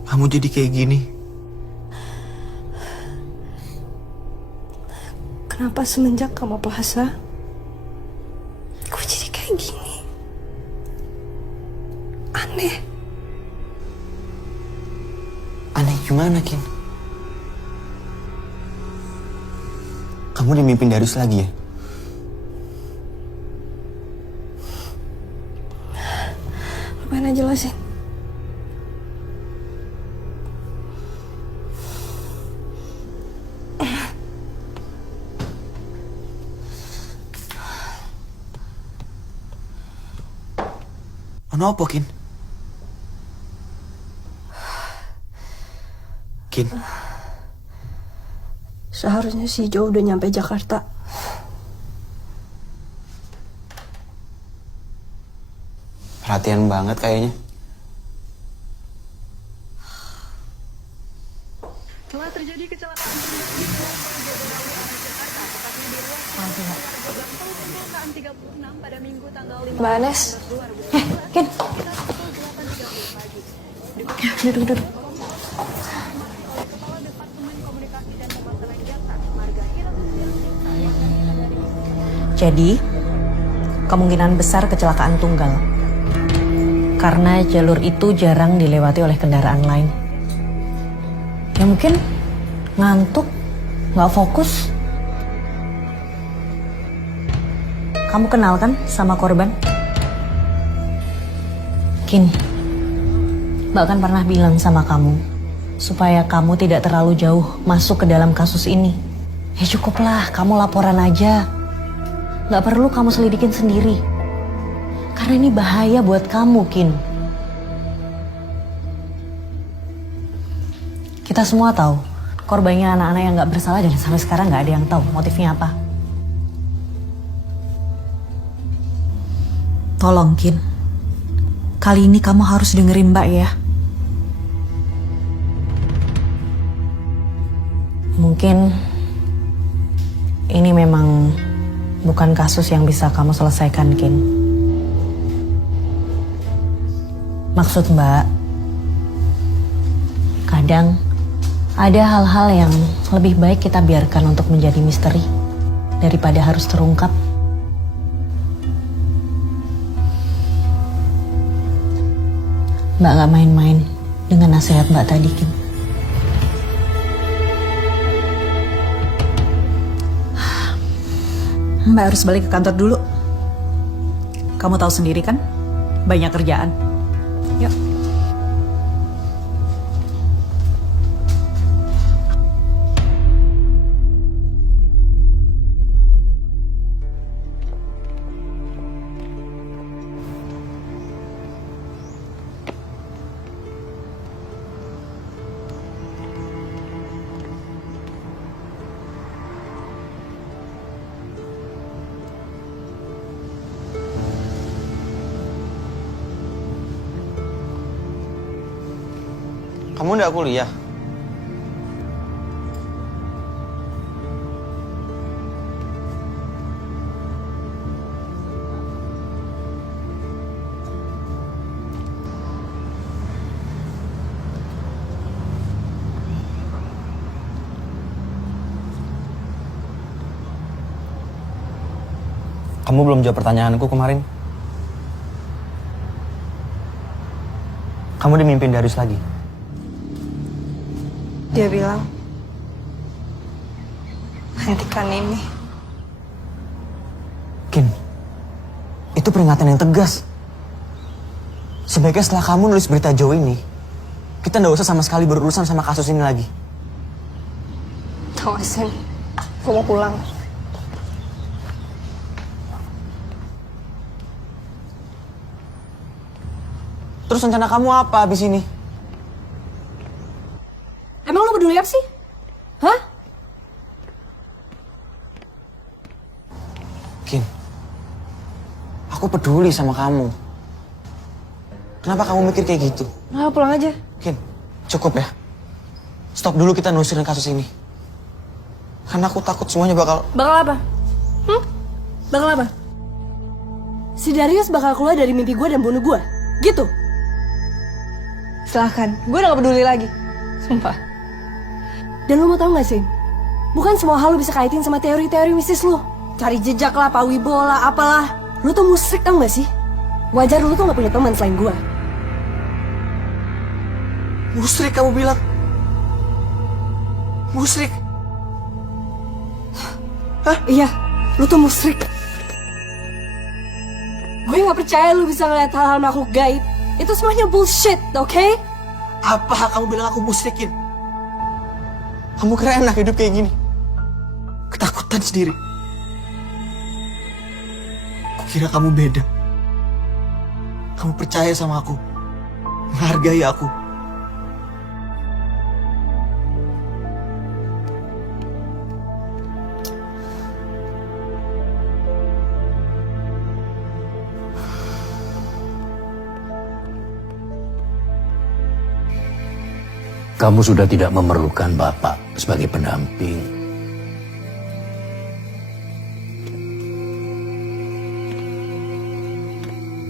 kamu jadi kayak gini. Kenapa semenjak kamu puasa, gue jadi kayak gini? Aneh. Aneh gimana, Kin? Kamu dimimpin Darius lagi ya? Lupain aja jelasin. Kenapa, Kin? Kin, Seharusnya si Jo udah nyampe Jakarta. Perhatian banget kayaknya. Telah terjadi kecelakaan pada Minggu tanggal 5 Mbak Anes. Kin. Duduk. Jadi, kemungkinan besar kecelakaan tunggal. Karena jalur itu jarang dilewati oleh kendaraan lain. Ya mungkin ngantuk, nggak fokus. Kamu kenal kan sama korban? Kin, Mbak kan pernah bilang sama kamu supaya kamu tidak terlalu jauh masuk ke dalam kasus ini. Ya cukuplah, kamu laporan aja. Nggak perlu kamu selidikin sendiri. Karena ini bahaya buat kamu, Kin. Kita semua tahu korbannya anak-anak yang nggak bersalah dan sampai sekarang nggak ada yang tahu motifnya apa. Tolong, Kin. Kali ini kamu harus dengerin Mbak ya. Mungkin ini memang bukan kasus yang bisa kamu selesaikan, Kin. Maksud Mbak, kadang ada hal-hal yang lebih baik kita biarkan untuk menjadi misteri daripada harus terungkap. Mbak gak main-main dengan nasihat Mbak tadi, Kin. Mbak harus balik ke kantor dulu. Kamu tahu sendiri kan, banyak kerjaan. Yuk. Kamu nggak kuliah? Kamu belum jawab pertanyaanku kemarin. Kamu dimimpin Darius lagi. Dia bilang, hentikan ini. Kin, itu peringatan yang tegas. Sebaiknya setelah kamu nulis berita Joe ini, kita nggak usah sama sekali berurusan sama kasus ini lagi. Awas, Zen. Gue mau pulang. Terus rencana kamu apa abis ini? Emang lo peduli apa sih? Hah? Kin, aku peduli sama kamu. Kenapa kamu mikir kayak gitu? Nah, pulang aja. Kin, cukup ya. Stop dulu kita nelusurin kasus ini. Karena aku takut semuanya bakal... Bakal apa? Bakal apa? Si Darius bakal keluar dari mimpi gue dan bunuh gue. Gitu. Silahkan, gue udah gak peduli lagi. Sumpah. Dan lo mau tau gak sih? Bukan semua hal lo bisa kaitin sama teori-teori mistis lo. Cari jejak lah, Pak Wibo lah, apalah. Lo tuh musrik tau gak sih? Wajar lo tuh gak punya teman selain gue. Musrik kamu bilang? Musrik? Hah? Iya, lo tuh musrik. Gue gak percaya lo bisa ngeliat hal-hal makhluk gaib. Itu semuanya bullshit, oke? Apa kamu bilang aku musrikin? Kamu kira enak hidup kayak gini? Ketakutan sendiri. Kukira kamu beda. Kamu percaya sama aku. Menghargai aku. Kamu sudah tidak memerlukan Bapak sebagai pendamping.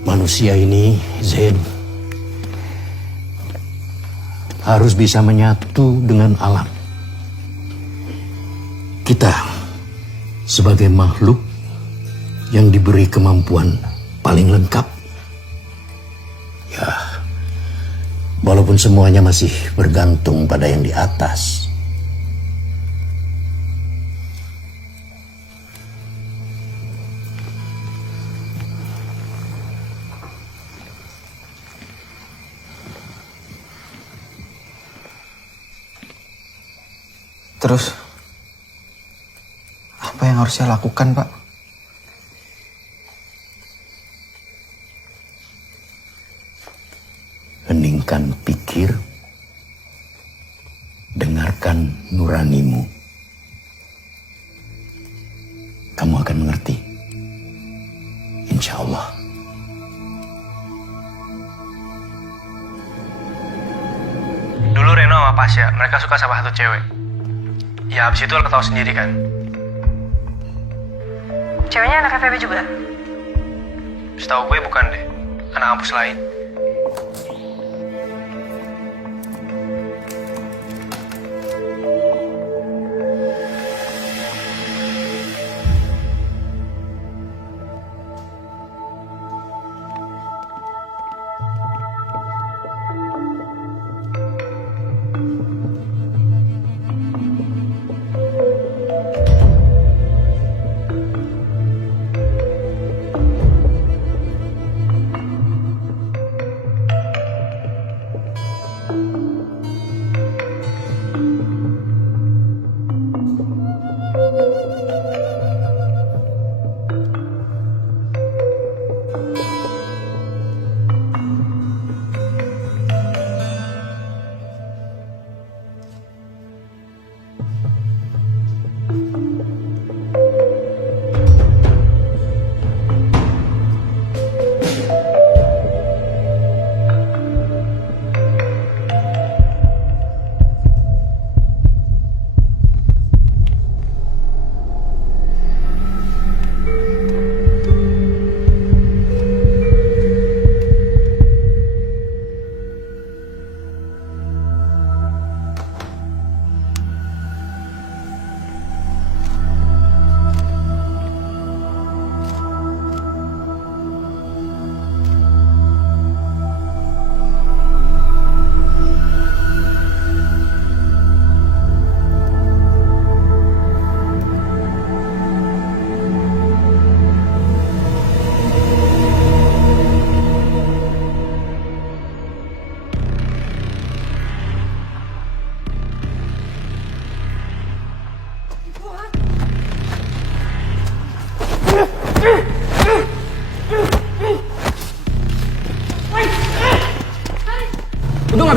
Manusia ini, Zain, harus bisa menyatu dengan alam. Kita sebagai makhluk yang diberi kemampuan paling lengkap. Ya, walaupun semuanya masih bergantung pada yang di atas. Terus, apa yang harus saya lakukan, Pak? Heningkan pikir, dengarkan nuranimu. Kamu akan mengerti. Insya Allah. Dulu Reno sama Pasha, mereka suka sama satu cewek. Ya abis itu lo tau sendiri kan. Ceweknya anak FEB juga? Setahu gue bukan deh, anak kampus lain.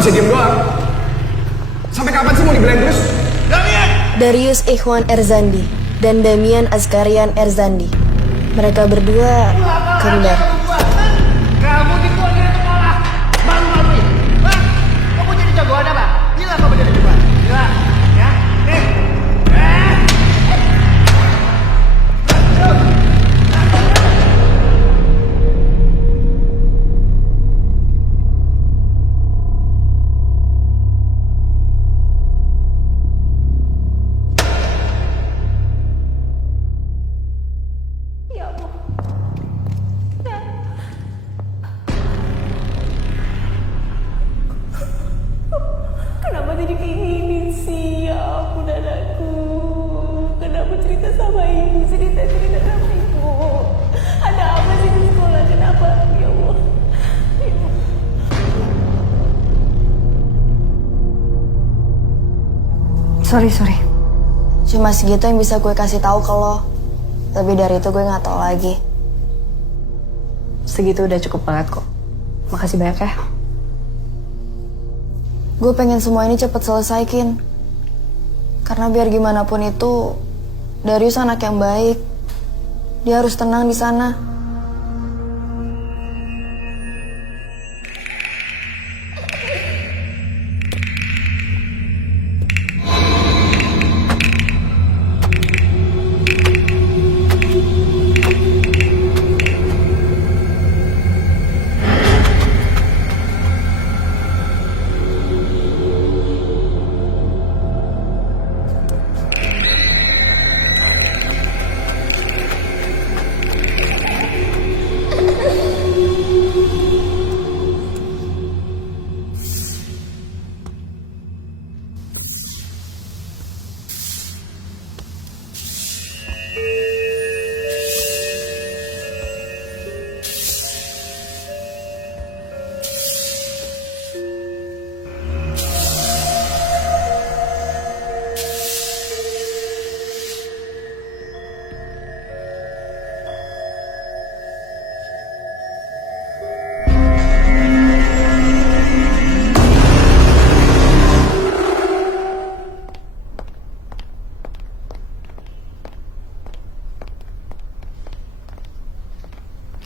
bisa diem doang. Sampai kapan sih mau dibelain terus? Darius Ikhwan Erzandi dan Damian Azkarian Erzandi. Mereka berdua kembar. Kamu dikeluarin sekolah. Malu-malu ya? Hah? Kamu jadi jagoan apa? Bilang kamu jadi jagoan. Bilang. Ya? Nih. Kenapa jadi kayak gini sih? Ya ampun anakku. Kenapa cerita sama ibu? Cerita sama ibu. Ada apa sih di sekolah? Kenapa? Ya Allah. Ya Allah. Sorry. Cuma segitu yang bisa gue kasih tahu ke lo. Lebih dari itu gue nggak tahu lagi. Segitu udah cukup banget kok. Makasih banyak ya. Gue pengen semua ini cepet selesaikin. Karena biar gimana pun itu, Darius anak yang baik. Dia harus tenang di sana.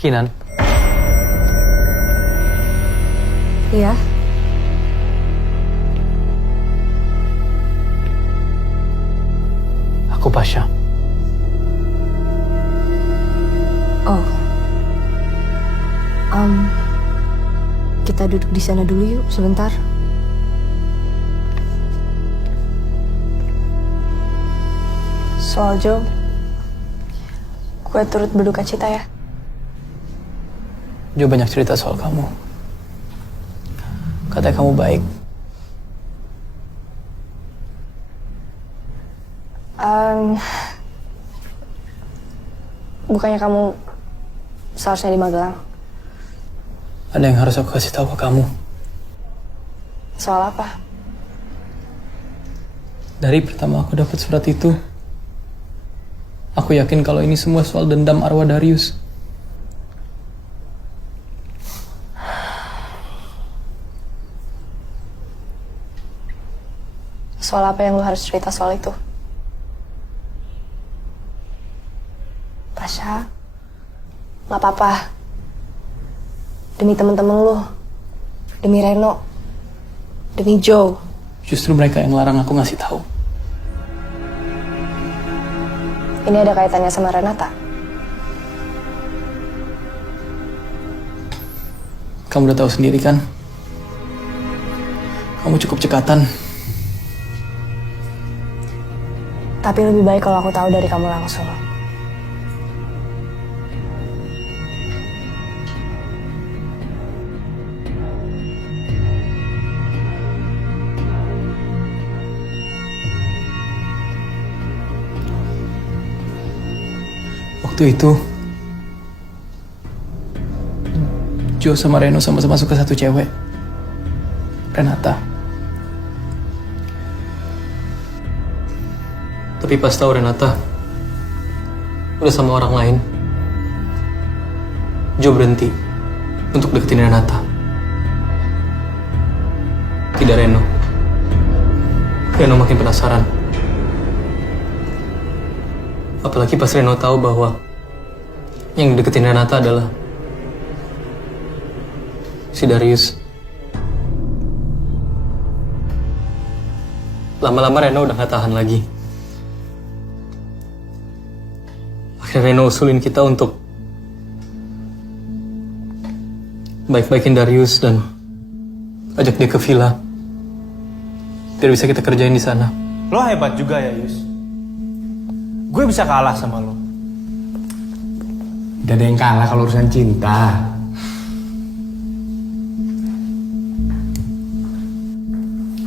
Kinan, Iya. aku Pasha. Oh. Kita duduk di sana dulu yuk sebentar. Soal Joe, gue turut berduka cita ya. Jo banyak cerita soal kamu. Katanya kamu baik. Bukannya kamu seharusnya di Magelang? Ada yang harus aku kasih tahu ke kamu. Soal apa? Dari pertama aku dapat surat itu, aku yakin kalau ini semua soal dendam arwah Darius. Soal apa yang lu harus cerita soal itu? Pasha, nggak apa-apa. Demi temen-temen lu, demi Reno, demi Joe. Justru mereka yang larang aku ngasih tahu. Ini ada kaitannya sama Renata? Kamu udah tahu sendiri kan? Kamu cukup cekatan. Tapi lebih baik kalau aku tahu dari kamu langsung. Waktu itu, Joe sama Reno sama-sama suka satu cewek, Renata. Tapi pas tahu Renata udah sama orang lain, Joe berhenti untuk deketin Renata. Tidak Reno. Reno makin penasaran. Apalagi pas Reno tahu bahwa yang deketin Renata adalah si Darius. Lama-lama Reno udah gak tahan lagi. Akhirnya Reno usulin kita untuk baik-baikin Darius dan ajak dia ke villa. Biar bisa kita kerjain di sana. Lo hebat juga ya, Yus. Gue bisa kalah sama lo. Gak ada yang kalah kalau urusan cinta.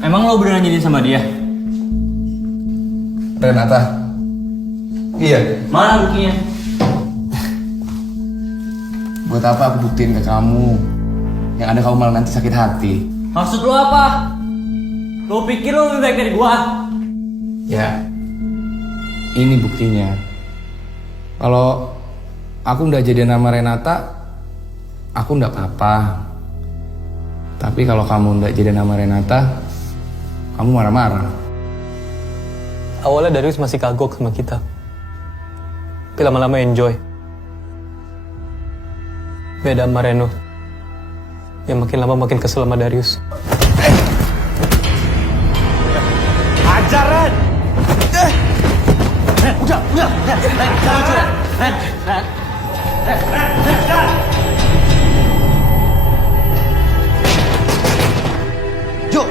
Emang lo beneran jadi sama dia? Renata. Iya. Mana buktinya? Buat apa aku buktiin ke kamu? Yang ada kamu malah nanti sakit hati. Maksud lo apa? Lo pikir lo lebih baik dari gua? Ya, ini buktinya. Kalau aku udah jadi nama Renata, aku ndak apa-apa. Tapi kalau kamu ndak jadi nama Renata, kamu marah-marah. Awalnya Darius masih kagok sama kita. Tapi lama-lama enjoy. Beda sama Reno. Yang makin lama makin kesel sama Darius. Ajaran! Udah. Jangan curang. Ren. Jo.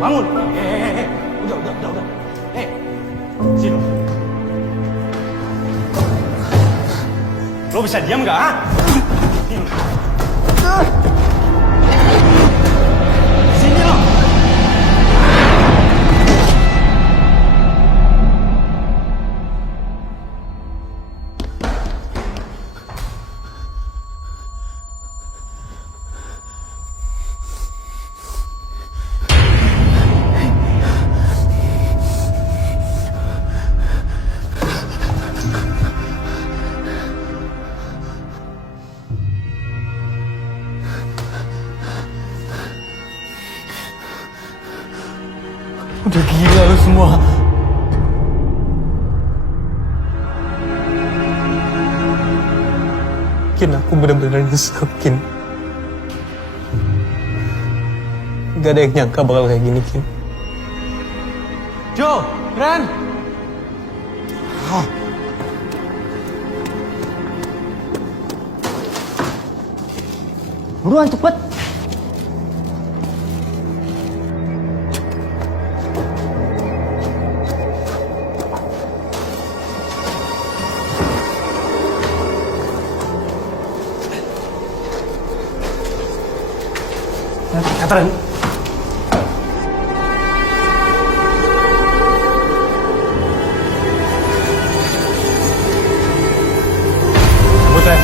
Bangun! Udah. Sini. Lo bisa diam gak, ha? Sini lo! Udah gila lu semua. Kin, aku bener-bener nyesel, Kin. Gak ada yang nyangka bakal kayak gini, Kin. Jo! Ren! Buruan cepet. Catherine. Cabut, Ren.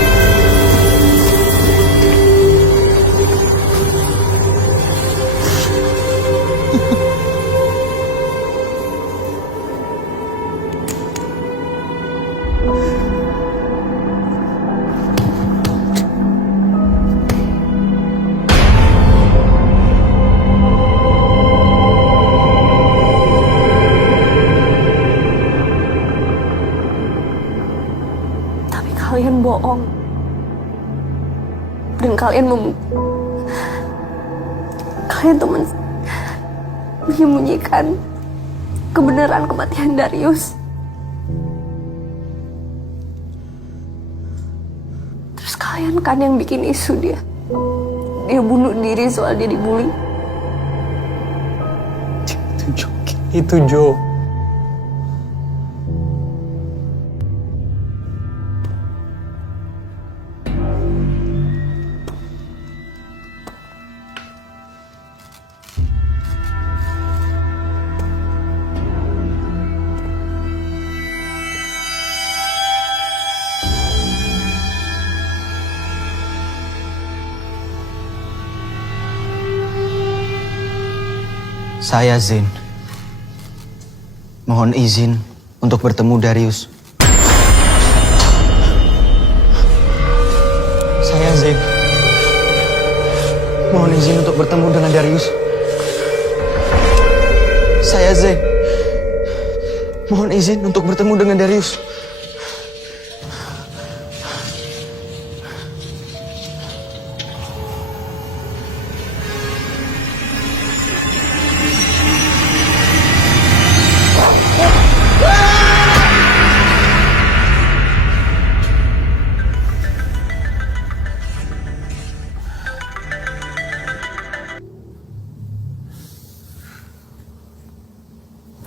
Kalian bohong. Dan kalian tuh menyembunyikan kebenaran kematian Darius. Terus kalian kan yang bikin isu dia bunuh diri soal dia dibully. Itu Jo. Saya Zain. Mohon izin untuk bertemu Darius. Saya Zain. Mohon izin untuk bertemu dengan Darius. Saya Zain. Mohon izin untuk bertemu dengan Darius.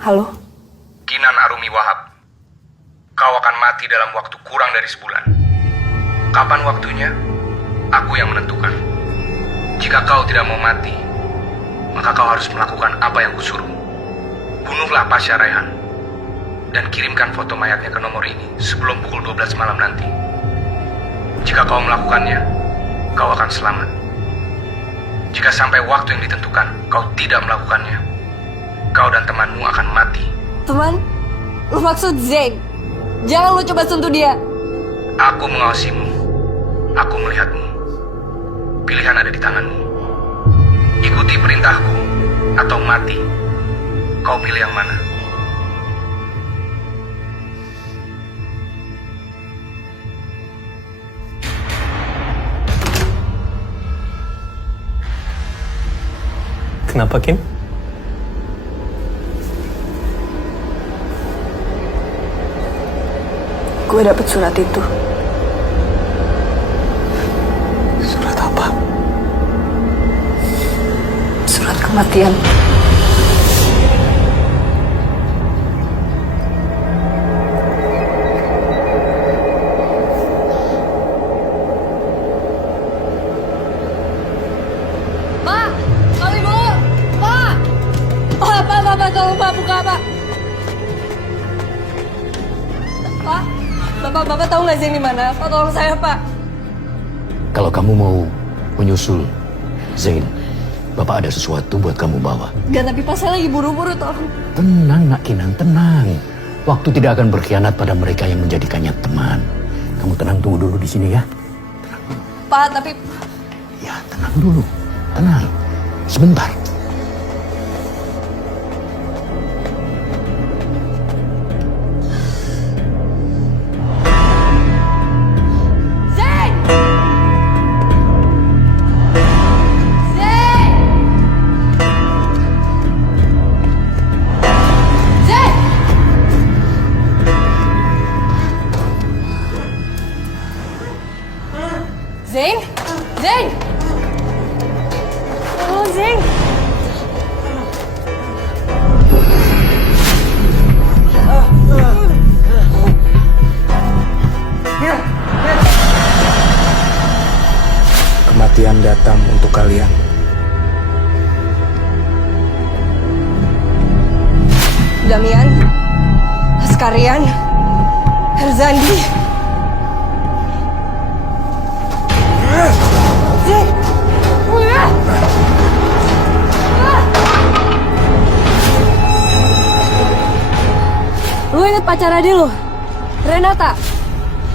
Halo? Kinan Arumi Wahab, kau akan mati dalam waktu kurang dari sebulan. Kapan waktunya? Aku yang menentukan. Jika kau tidak mau mati, maka kau harus melakukan apa yang kusuruh. Bunuhlah Pasha Raihan dan kirimkan foto mayatnya ke nomor ini sebelum pukul 12 malam nanti. Jika kau melakukannya, kau akan selamat. Jika sampai waktu yang ditentukan kau tidak melakukannya, kau dan temanmu akan mati. Teman? Lu maksud Zain? Jangan lu coba sentuh dia. Aku mengawasimu. Aku melihatmu. Pilihan ada di tanganmu. Ikuti perintahku atau mati. Kau pilih yang mana? Kenapa, Kim? Gue dapet surat itu. Surat apa? Surat kematian. Pak! Kami bu! Pak! Pak, tolong Pak, buka Pak! Pak, Bapak tahu nggak Zain di mana? Pak, tolong saya Pak. Kalau kamu mau menyusul Zain, Bapak ada sesuatu buat kamu bawa. Gak, tapi Pak saya lagi buru-buru tolong. Tenang, Nak Kinan, tenang. Waktu tidak akan berkhianat pada mereka yang menjadikannya teman. Kamu tenang tunggu dulu di sini ya. Pak, tapi... Ya, tenang dulu. Tenang. Sebentar. Zain! Zain! Zain! Zain? Zain! Oh, Zain! Kematian datang untuk kalian. Damian, Askarian, Herzandi. Zain! Lu inget pacar adik lu? Renata.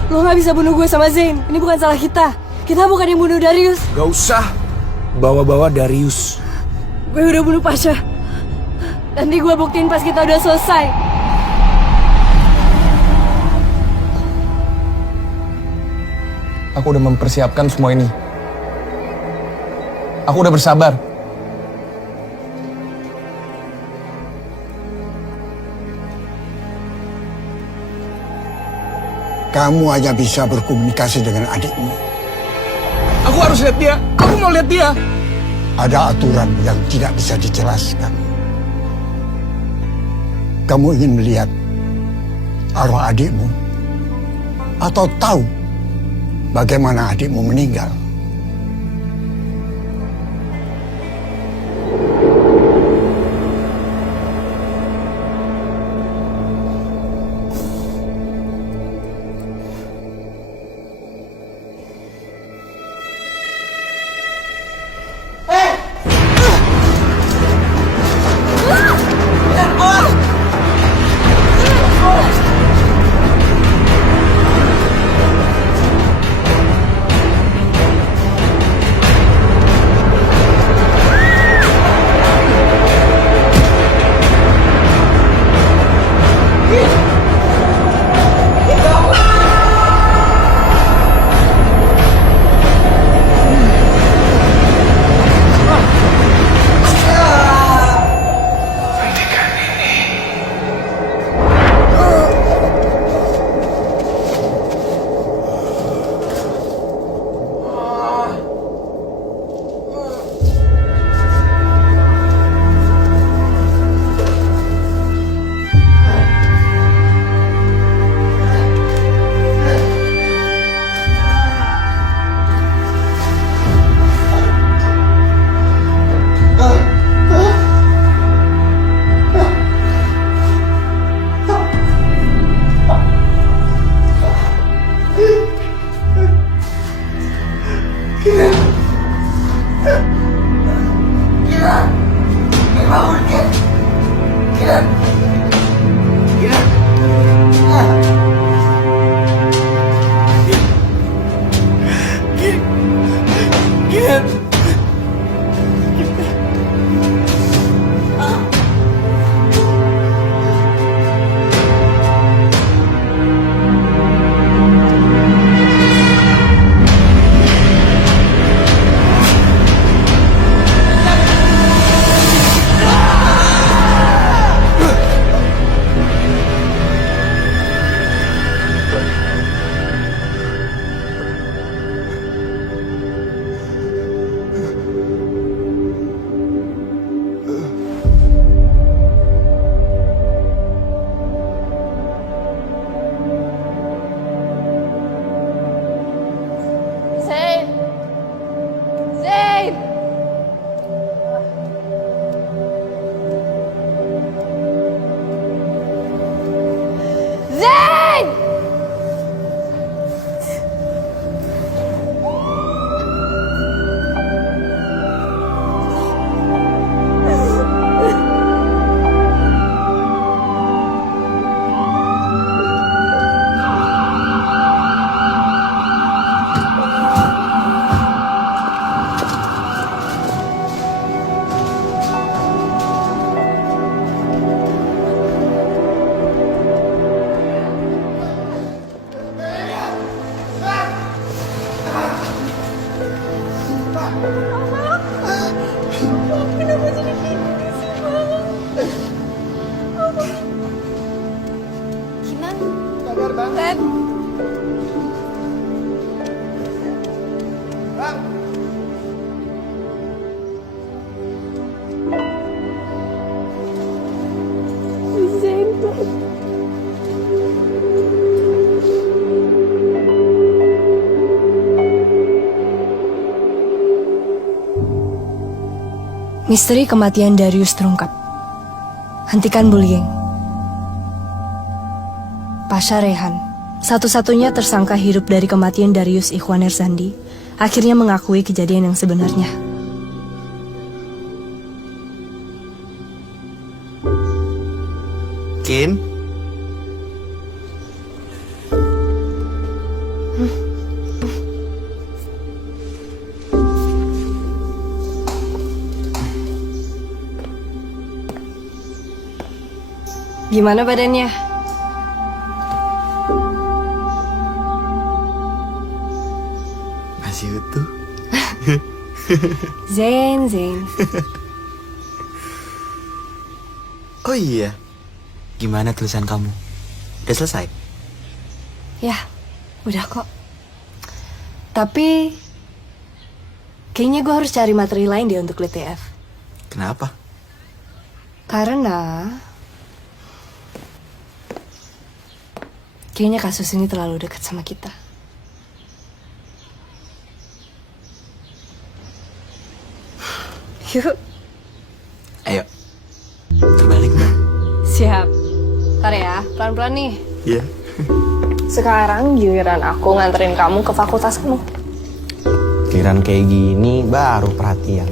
Lu gak bisa bunuh gue sama Zain. Ini bukan salah kita. Kita bukan yang bunuh Darius. Gak usah bawa-bawa Darius. Gue udah bunuh Pasha. Nanti gue buktiin pas kita udah selesai. Aku udah mempersiapkan semua ini. Aku udah bersabar. Kamu hanya bisa berkomunikasi dengan adikmu. Aku harus lihat dia. Aku mau lihat dia. Ada aturan yang tidak bisa dijelaskan. Kamu ingin melihat arwah adikmu? Atau tahu bagaimana adikmu meninggal? Zain! Zain! Zain! Kinan, Ren. Misteri kematian Darius terungkap. Hentikan bullying. Pasha Rehan, satu-satunya tersangka hidup dari kematian Darius Ikhwan Erzandi, akhirnya mengakui kejadian yang sebenarnya. Kin? Gimana badannya? Masih utuh. Zain. Oh iya. Gimana tulisan kamu? Udah selesai? Ya, udah kok. Tapi kayaknya gue harus cari materi lain deh untuk LTF. Kenapa? Karena kayaknya kasus ini terlalu dekat sama kita. Yuk. Ayo. Terbalik, Mbak. Siap. Ntar ya, pelan-pelan nih. Iya. Sekarang giliran aku nganterin kamu ke fakultas kamu. Giliran kayak gini baru perhatian.